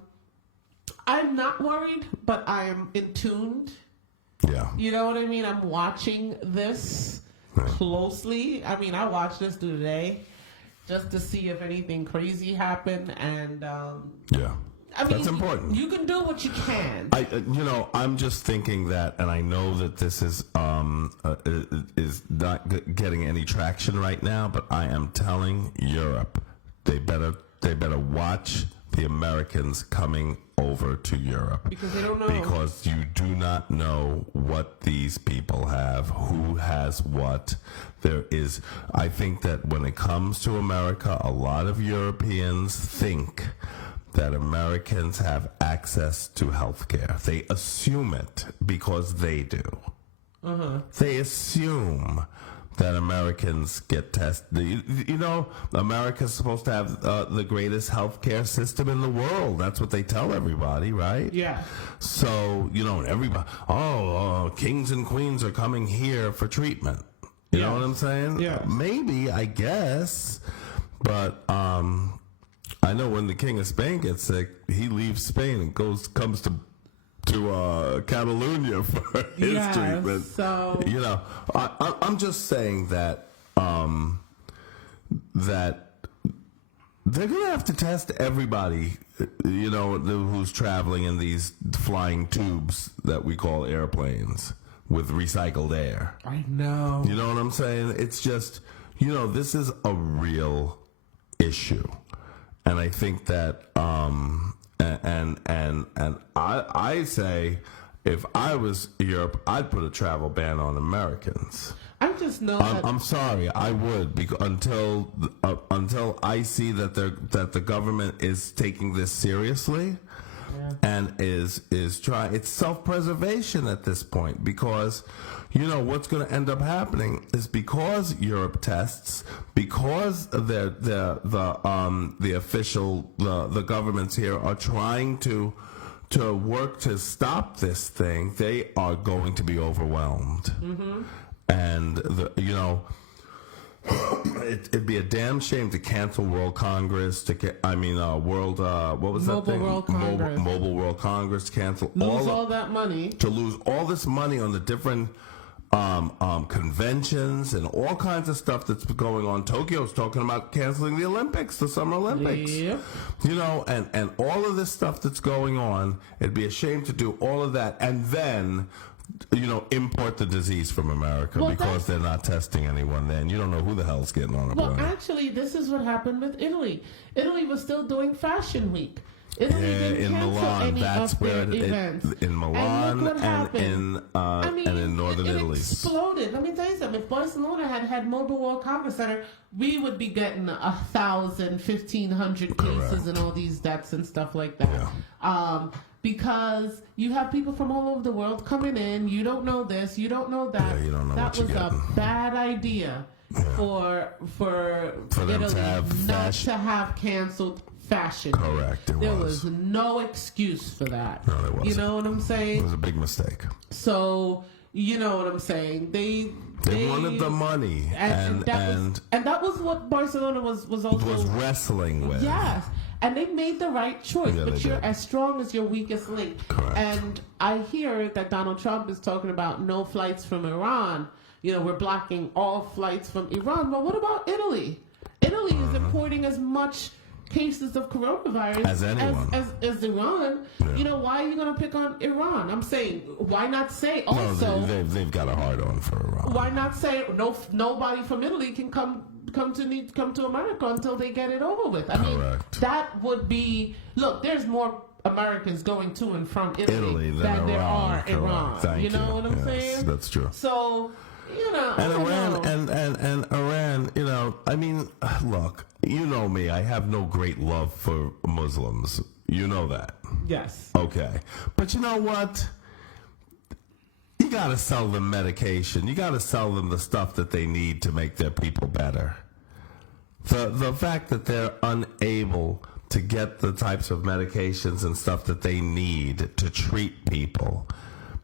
not worried, but I am in tuned. Yeah. You know what I mean? I'm watching this closely. I mean, I watched this today just to see if anything crazy happened, and yeah. I mean, that's important. You can do what you can. I'm just thinking that, and I know that this is not getting any traction right now, but I am telling Europe, they better watch the Americans coming over to Europe. Because they don't know. Because you do not know what these people have, who has what. I think that when it comes to America, a lot of Europeans think that Americans have access to health care. They assume it because they do. They assume that Americans get tested. You know, America's supposed to have the greatest healthcare system in the world. That's what they tell everybody, right? Yeah. So, you know, everybody, kings and queens are coming here for treatment. You know what I'm saying? Yeah. Maybe, I guess. But I know when the king of Spain gets sick, he leaves Spain and comes to Catalonia for his treatment. So, you know, I'm just saying that that they're gonna have to test everybody, you know, who's traveling in these flying tubes that we call airplanes with recycled air. I know. You know what I'm saying? It's just, you know, this is a real issue, and I think that and I say, if I was Europe, I'd put a travel ban on Americans. I just know that I'm sorry, I would, because until I see that the government is taking this seriously, and is trying. It's self-preservation at this point, because you know what's going to end up happening is, because Europe tests, because the official the governments here are trying to work to stop this thing, they are going to be overwhelmed. And you know, it'd be a damn shame to cancel World Congress. World what was Mobile that thing? World Congress. Mobile World Congress. Cancel all that money. To lose all this money on the different conventions and all kinds of stuff that's going on. Tokyo's talking about canceling the Olympics, the Summer Olympics. Yep. You know, and all of this stuff that's going on. It'd be a shame to do all of that and then, you know, import the disease from America, because they're not testing anyone then. You don't know who the hell's getting on it. Well, actually, this is what happened with Italy. Italy was still doing Fashion Week. Italy didn't in cancel Milan, any that's of where their events. in Milan and in northern Italy. It exploded. Let me tell you something. If Barcelona had Mobile World Congress Center, we would be getting 1,000, 1,500 cases and all these deaths and stuff like that. Yeah. Because you have people from all over the world coming in. You don't know this. You don't know that. Yeah, you don't know that what was you're a getting. bad idea for them Italy to have not to have canceled Fashion Week. Correct. There was no excuse for that. No, there wasn't. You know what I'm saying? It was a big mistake. So, you know what I'm saying? They wanted the money, and that was what Barcelona was also wrestling with. Yes. And they made the right choice, Yeah, but they you're did. as strong as your weakest link. Correct. And I hear that Donald Trump is talking about no flights from Iran. You know, we're blocking all flights from Iran. Well, what about Italy? Italy is importing as much cases of coronavirus As anyone. as Iran. Yeah. You know, why are you going to pick on Iran? I'm saying, why not say also... No, they've got a hard on for Iran. Why not say nobody from Italy can come to America until they get it over with? I mean, Correct. that would be... Look, there's more Americans going to and from Italy than there Iran. are Correct. Iran. Thank you know what I'm Yes, saying? That's true. So, you know... And I don't Iran know. and Iran, you know, I mean, look, you know me, I have no great love for Muslims. You know that. Yes. Okay. But you know what? You got to sell them medication. You got to sell them the stuff that they need to make their people better. The fact that they're unable to get the types of medications and stuff that they need to treat people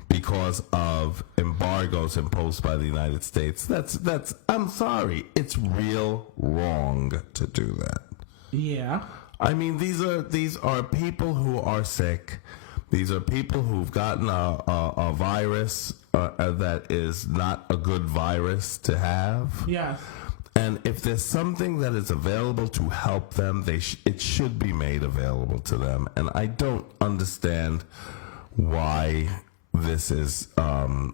because of embargoes imposed by the United States, that's I'm sorry, it's real wrong to do that. Yeah. I mean, these are people who are sick. These are people who've gotten a virus that is not a good virus to have. Yes. And if there's something that is available to help them, it should be made available to them. And I don't understand why this is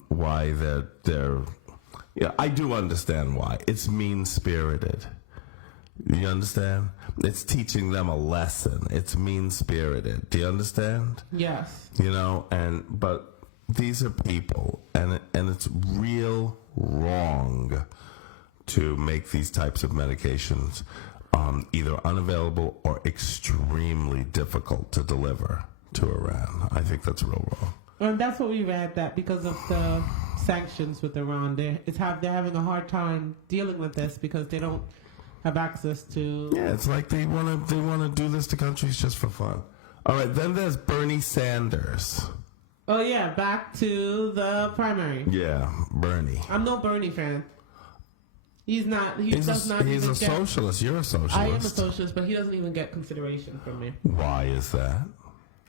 why they're. Yeah, I do understand why. It's mean-spirited. You understand? It's teaching them a lesson. It's mean-spirited. Do you understand? Yes. You know, but these are people, and it's real wrong to make these types of medications either unavailable or extremely difficult to deliver to Iran. I think that's real wrong. And that's what we read, that because of the sanctions with Iran, they're having a hard time dealing with this because they don't have access to. Yeah, it's like they want to do this to countries just for fun. All right, then there's Bernie Sanders. Oh yeah, back to the primary. Yeah, Bernie. I'm no Bernie fan. He's not. He's a socialist. You're a socialist. I am a socialist, but he doesn't even get consideration from me. Why is that?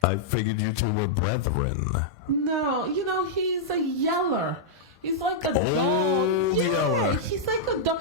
I figured you two were brethren. No, he's a yeller. He's like a dog. Yeah, yeller. He's like a dog.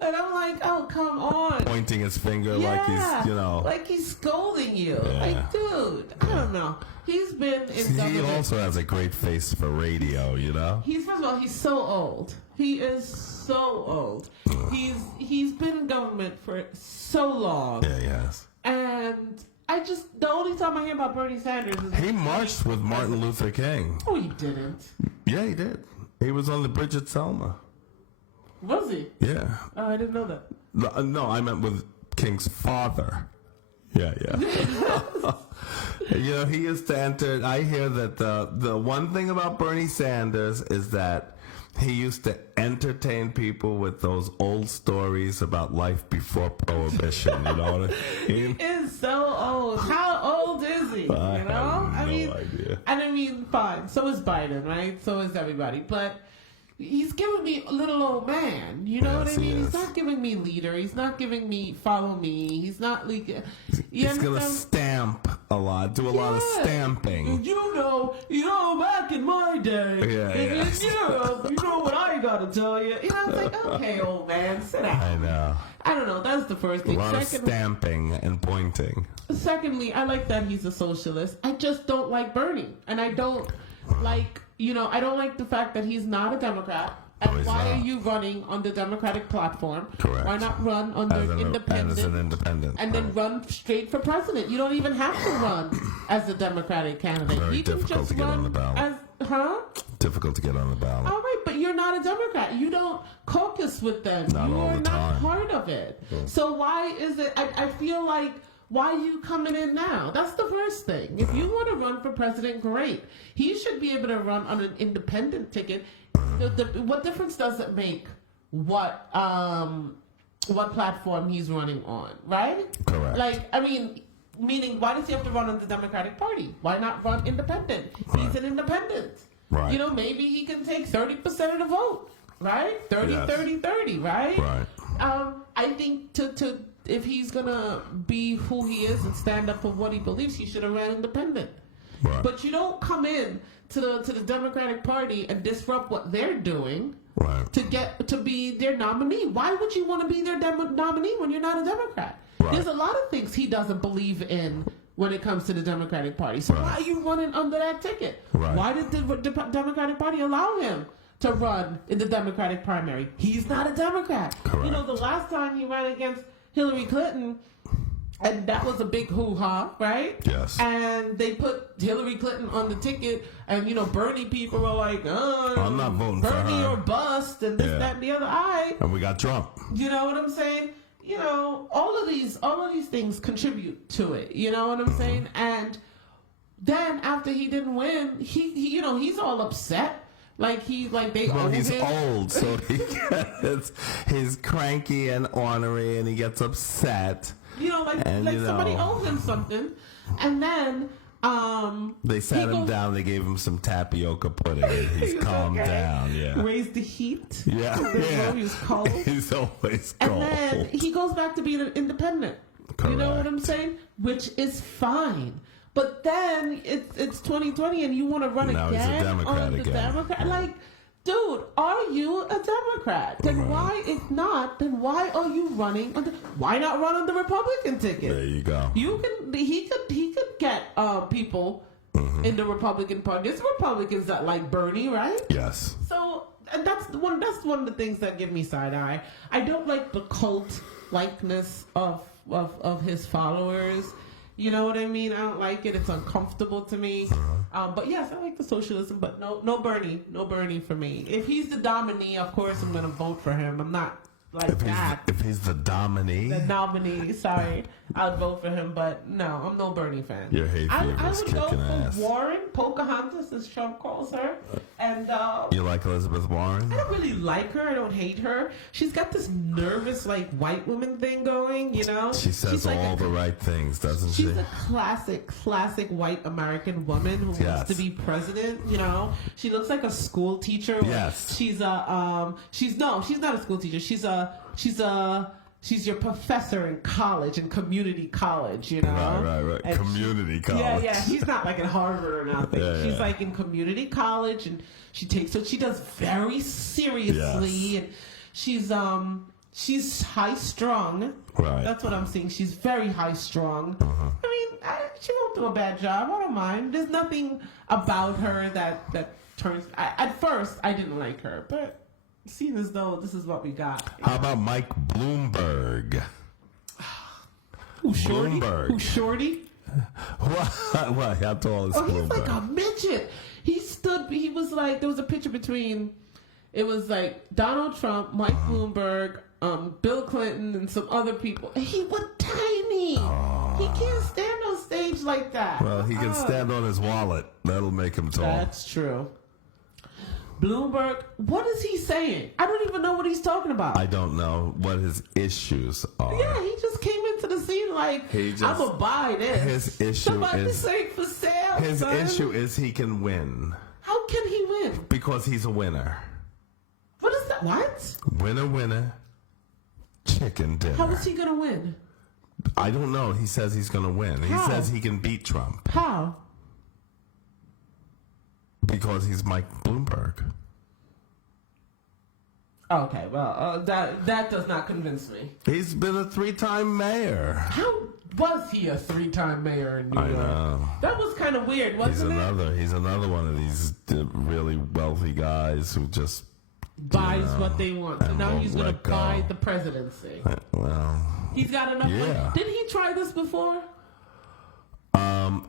And I'm like, oh, come on. Pointing his finger like he's, like he's scolding you. Yeah. Like, dude, I don't know. He's been in government. He also has a great face for radio, First of all, he's so old. He is so old. He's been in government for so long. Yeah, he has. And the only time I hear about Bernie Sanders is he marched with Martin Luther King. Oh, he didn't. Yeah, he did. He was on the bridge at Selma. Was he? Yeah. Oh, I didn't know that. No, I meant with King's father. Yeah. He used to enter. I hear that the one thing about Bernie Sanders is that he used to entertain people with those old stories about life before Prohibition. You know what I mean? He is so old. How old is he? I have no idea. And I mean, fine. So is Biden, right? So is everybody. But he's giving me a little old man. You know what I mean? He's not giving me leader. He's not giving me follow me. He's not like. He's gonna stamp a lot, do a lot of stamping. You know, back in my day, in Europe, you know what I gotta tell you. It's like, okay, old man, sit down. I know. I don't know. That's the first thing. A lot of stamping and pointing. Secondly, I like that he's a socialist. I just don't like Bernie, and I don't like. I don't like the fact that he's not a Democrat. And why are you running on the Democratic platform? Correct. Why not run under independent? As an independent. And then run straight for president. You don't even have to run as a Democratic candidate. Very you can difficult just to get run on the ballot. Difficult to get on the ballot. All right, but you're not a Democrat. You don't caucus with them. Not all the time. You're not part of it. Yeah. So why is it? I feel like. Why are you coming in now? That's the first thing. If you want to run for president, great. He should be able to run on an independent ticket. What difference does it make what platform he's running on, right? Correct. Meaning, why does he have to run on the Democratic Party? Why not run independent? Right. He's an independent. Right. Maybe he can take 30% of the vote, right? 30, 30, right? Right. I think if he's gonna be who he is and stand up for what he believes, he should have ran independent. Right. But you don't come in to the Democratic Party and disrupt what they're doing to get to be their nominee. Why would you want to be their nominee when you're not a Democrat? Right. There's a lot of things he doesn't believe in when it comes to the Democratic Party. So why are you running under that ticket? Right. Why did the Democratic Party allow him to run in the Democratic primary? He's not a Democrat. Correct. The last time he ran against Hillary Clinton, and that was a big hoo-ha, right? Yes. And they put Hillary Clinton on the ticket, and Bernie people were like, "Oh, I'm not voting for her. Bernie or bust," and this, that, and the other. And we got Trump. You know what I'm saying? All of these things contribute to it. You know what I'm saying? And then after he didn't win, he's all upset. He's old, so he's cranky and ornery, and he gets upset. Somebody owes him something, and then they sat him down. They gave him some tapioca pudding. And he's calmed down. Yeah, raised the heat. Yeah. He was cold. He's always cold. And then he goes back to being an independent. Correct. You know what I'm saying? Which is fine. But then it's 2020 and you want to run now again he's a Democrat on the again. Democrat. Dude, are you a Democrat? Then why, if not, then why are you running why not run on the Republican ticket? There you go. He could get people in the Republican Party. There's Republicans that like Bernie, right? Yes. So and that's one of the things that give me side eye. I don't like the cult likeness of his followers. You know what I mean? I don't like it. It's uncomfortable to me. But yes, I like the socialism, but no Bernie for me. If he's the nominee, of course I'm gonna vote for him. I'm not like that. If he's the nominee? The nominee, sorry. I'd vote for him, but no, I'm no Bernie fan. Your hay fever is kicking ass. I would go for Warren, Pocahontas, as Trump calls her. And you like Elizabeth Warren? I don't really like her. I don't hate her. She's got this nervous, like, white woman thing going, you know? She says all the right things, doesn't she? She's a classic white American woman who wants to be president, you know? She looks like a school teacher. Yes. She's not a school teacher. She's your professor in college, in community college, you know? Right. And community college. Yeah. She's not like at Harvard or nothing. She's like in community college, and she does very seriously, and she's high strung. Right. That's what I'm seeing. She's very high strung. I mean, she won't do a bad job. I don't mind. There's nothing about her that turns. At first, I didn't like her, but. Seeing as though this is what we got. How about Mike Bloomberg? Who's Shorty? Bloomberg. Who's Shorty? What? How tall is Bloomberg? He's like a midget. He was like, there was a picture between, it was like Donald Trump, Mike Bloomberg, Bill Clinton, and some other people. He was tiny. He can't stand on stage like that. Well, he can stand on his wallet. That'll make him tall. That's true. Bloomberg, what is he saying? I don't even know what he's talking about. I don't know what his issues are. Yeah, he just came into the scene like, I'm going to buy this. His issue Somebody's saying for sale. His issue is he can win. How can he win? Because he's a winner. What is that? What? Winner, chicken dinner. How is he going to win? I don't know. He says he's going to win. How? He says he can beat Trump. How? Because he's Mike Bloomberg. Okay, well, that does not convince me. He's been a 3-time mayor. How was he a 3-time mayor in New York? I know. That was kind of weird, wasn't it? He's another one of these really wealthy guys who just buys what they want. So now he's going to buy go. the presidency. Well, he's got enough money. Didn't he try this before?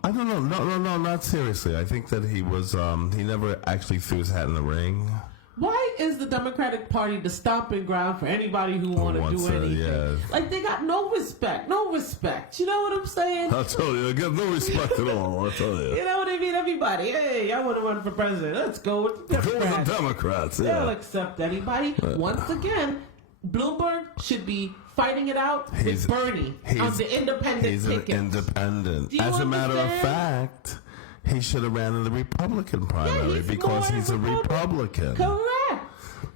I don't know. No, not seriously. I think that he was, he never actually threw his hat in the ring. Why is the Democratic Party the stomping ground for anybody who want to do anything? Yeah. Like, they got no respect. You know what I'm saying? I'll tell you, I got no respect at all. I'll tell you. You know what I mean? Everybody, hey, I want to run for president. Let's go with the Democrats. Go with the Democrats, yeah. They'll accept anybody. Once again, Bloomberg should be fighting it out with Bernie on the independent ticket. He's an independent. As a matter of fact, he should have ran in the Republican primary because he's a Republican. Correct.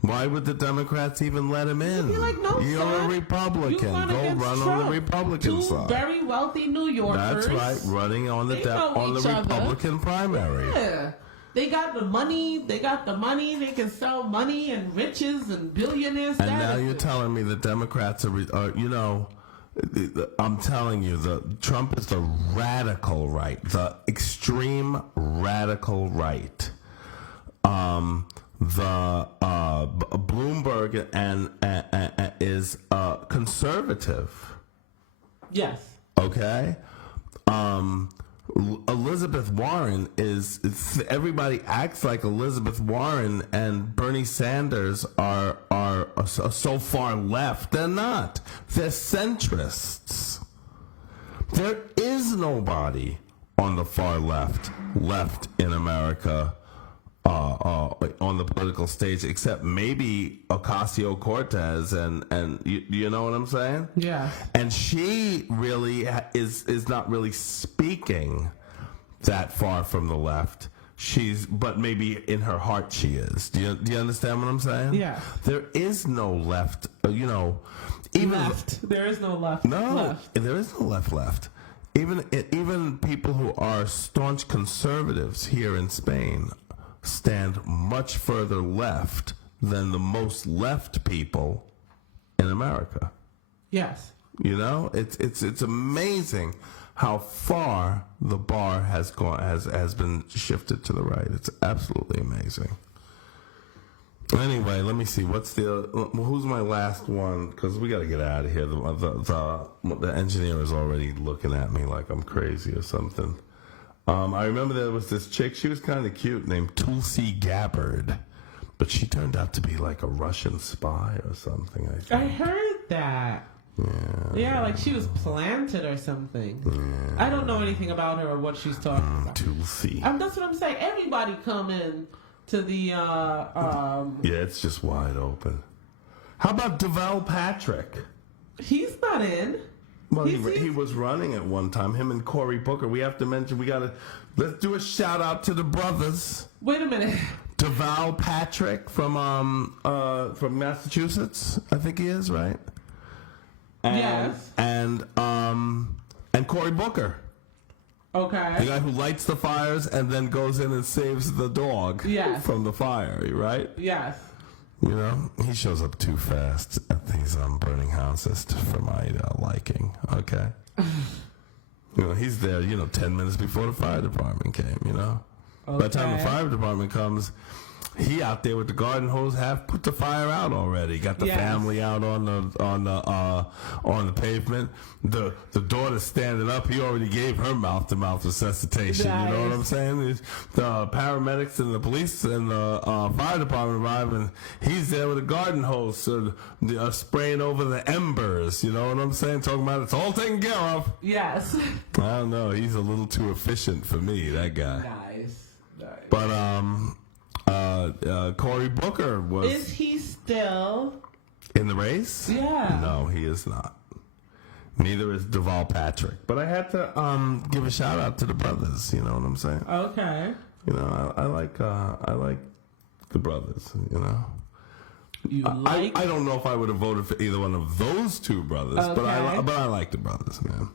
Why would the Democrats even let him in? Like, no, You're a Republican. Go run Trump. on the Republican side. Two very wealthy New Yorkers. That's right, running on the Republican primary. Yeah. They got the money. They can sell money and riches and billionaires. And now you're telling me the Democrats are you know, I'm telling you, Trump is the radical right, the extreme radical right. Bloomberg is conservative. Yes. Okay. Elizabeth Warren everybody acts like Elizabeth Warren and Bernie Sanders are so far left. They're not. They're centrists. There is nobody on the far left in America on the political stage except maybe Ocasio-Cortez and you know what I'm saying? Yeah. And she really is not really speaking that far from the left. But maybe in her heart she is. Do you understand what I'm saying? Yeah. There is no left. Even left. There is no left. No, left. There is no left. Even people who are staunch conservatives here in Spain stand much further left than the most left people in America. Yes. You know, it's amazing how far the bar has been shifted to the right. It's absolutely amazing. Anyway, let me see. Who's my last one? Because we got to get out of here. The engineer is already looking at me like I'm crazy or something. I remember there was this chick. She was kind of cute, named Tulsi Gabbard, but she turned out to be like a Russian spy or something. I heard that. Yeah, like she was planted or something. Yeah. I don't know anything about her or what she's talking about. Tulsi. That's what I'm saying. Everybody come in to the yeah, it's just wide open. How about Deval Patrick? He's not in. Well, he was running at one time. Him and Cory Booker. We have to mention. Let's do a shout out to the brothers. Wait a minute. Deval Patrick from Massachusetts, I think he is, right? Yes. And Cory Booker. Okay. The guy who lights the fires and then goes in and saves the dog from the fire, right? Yes. You know, he shows up too fast at these burning houses for my liking, okay? You know, he's there, 10 minutes before the fire department came, Okay. By the time the fire department comes, he out there with the garden hose have put the fire out already. Got the family out on the pavement. The daughter's standing up. He already gave her mouth-to-mouth resuscitation. Nice. You know what I'm saying? The paramedics and the police and the fire department arrive, and he's there with a garden hose, spraying over the embers. You know what I'm saying? Talking about it's all taken care of. Yes. I don't know. He's a little too efficient for me. That guy. Nice. But Cory Booker was. Is he still in the race? Yeah. No, he is not. Neither is Deval Patrick. But I had to give a shout out to the brothers. You know what I'm saying? Okay. I like the brothers. I don't know if I would have voted for either one of those two brothers, but I like the brothers, man.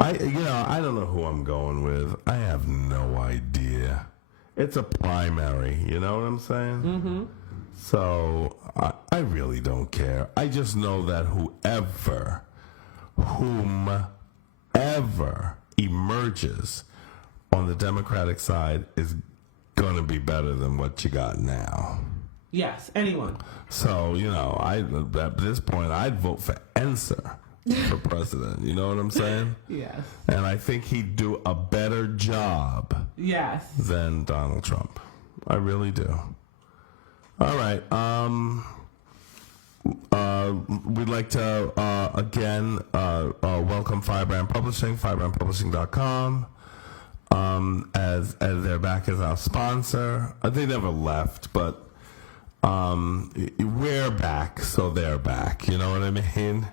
I don't know who I'm going with. I have no idea. It's a primary, you know what I'm saying? Mm-hmm. So I really don't care. I just know that whomever emerges on the Democratic side is going to be better than what you got now. Yes, anyone. So, at this point, I'd vote for Enser for president. You know what I'm saying? Yes. And I think he'd do a better job than Donald Trump. I really do. All right. We'd like to, again, welcome Firebrand Publishing, firebrandpublishing.com, as they're back as our sponsor. They never left, but we're back, so they're back. You know what I mean?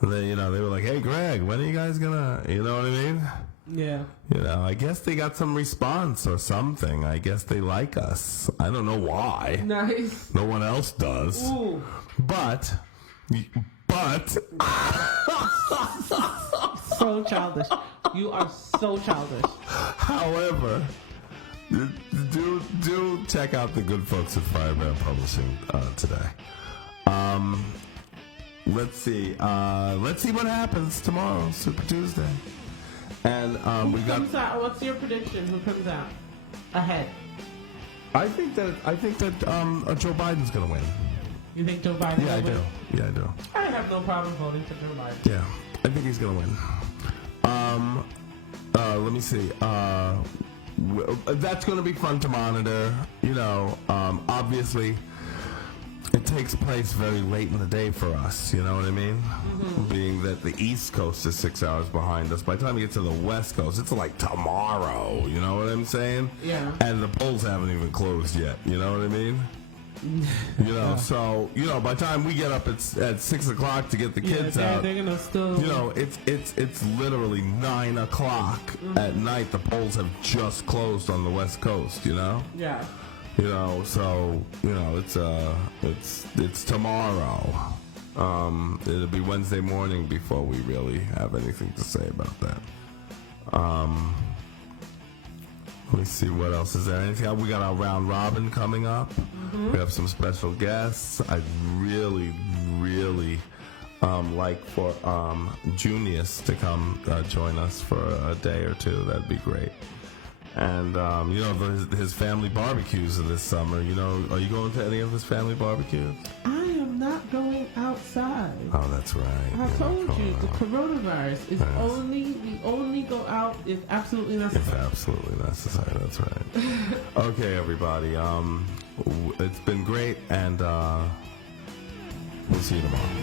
They were like, hey, Greg, when are you guys gonna, you know what I mean? Yeah. I guess they got some response or something. I guess they like us. I don't know why. Nice. No one else does. Ooh. But. So childish. You are so childish. However, do check out the good folks at Firebrand Publishing today. Let's see what happens tomorrow, Super Tuesday. And we got. What's your prediction? Who comes out ahead? I think that Joe Biden's going to win. You think Joe Biden? Yeah, I do. Yeah, I do. I have no problem voting for Joe Biden. Yeah, I think he's going to win. Let me see. That's going to be fun to monitor. Obviously. It takes place very late in the day for us, you know what I mean? Mm-hmm. Being that the East Coast is 6 hours behind us. By the time we get to the West Coast, it's like tomorrow, you know what I'm saying? Yeah. And the polls haven't even closed yet, you know what I mean? So, by the time we get up at 6 o'clock to get the kids out, they're gonna still. It's literally 9 o'clock at night. The polls have just closed on the West Coast, Yeah. So it's tomorrow. It'll be Wednesday morning before we really have anything to say about that. Let me see what else is there. Anything else? We got our round robin coming up. Mm-hmm. We have some special guests. I'd really like for Junius to come join us for a day or two. That'd be great. And, his family barbecues are this summer. Are you going to any of his family barbecues? I am not going outside. Oh, that's right. I told you, the coronavirus is we only go out if absolutely necessary. If absolutely necessary, that's right. Okay, everybody. It's been great, and we'll see you tomorrow.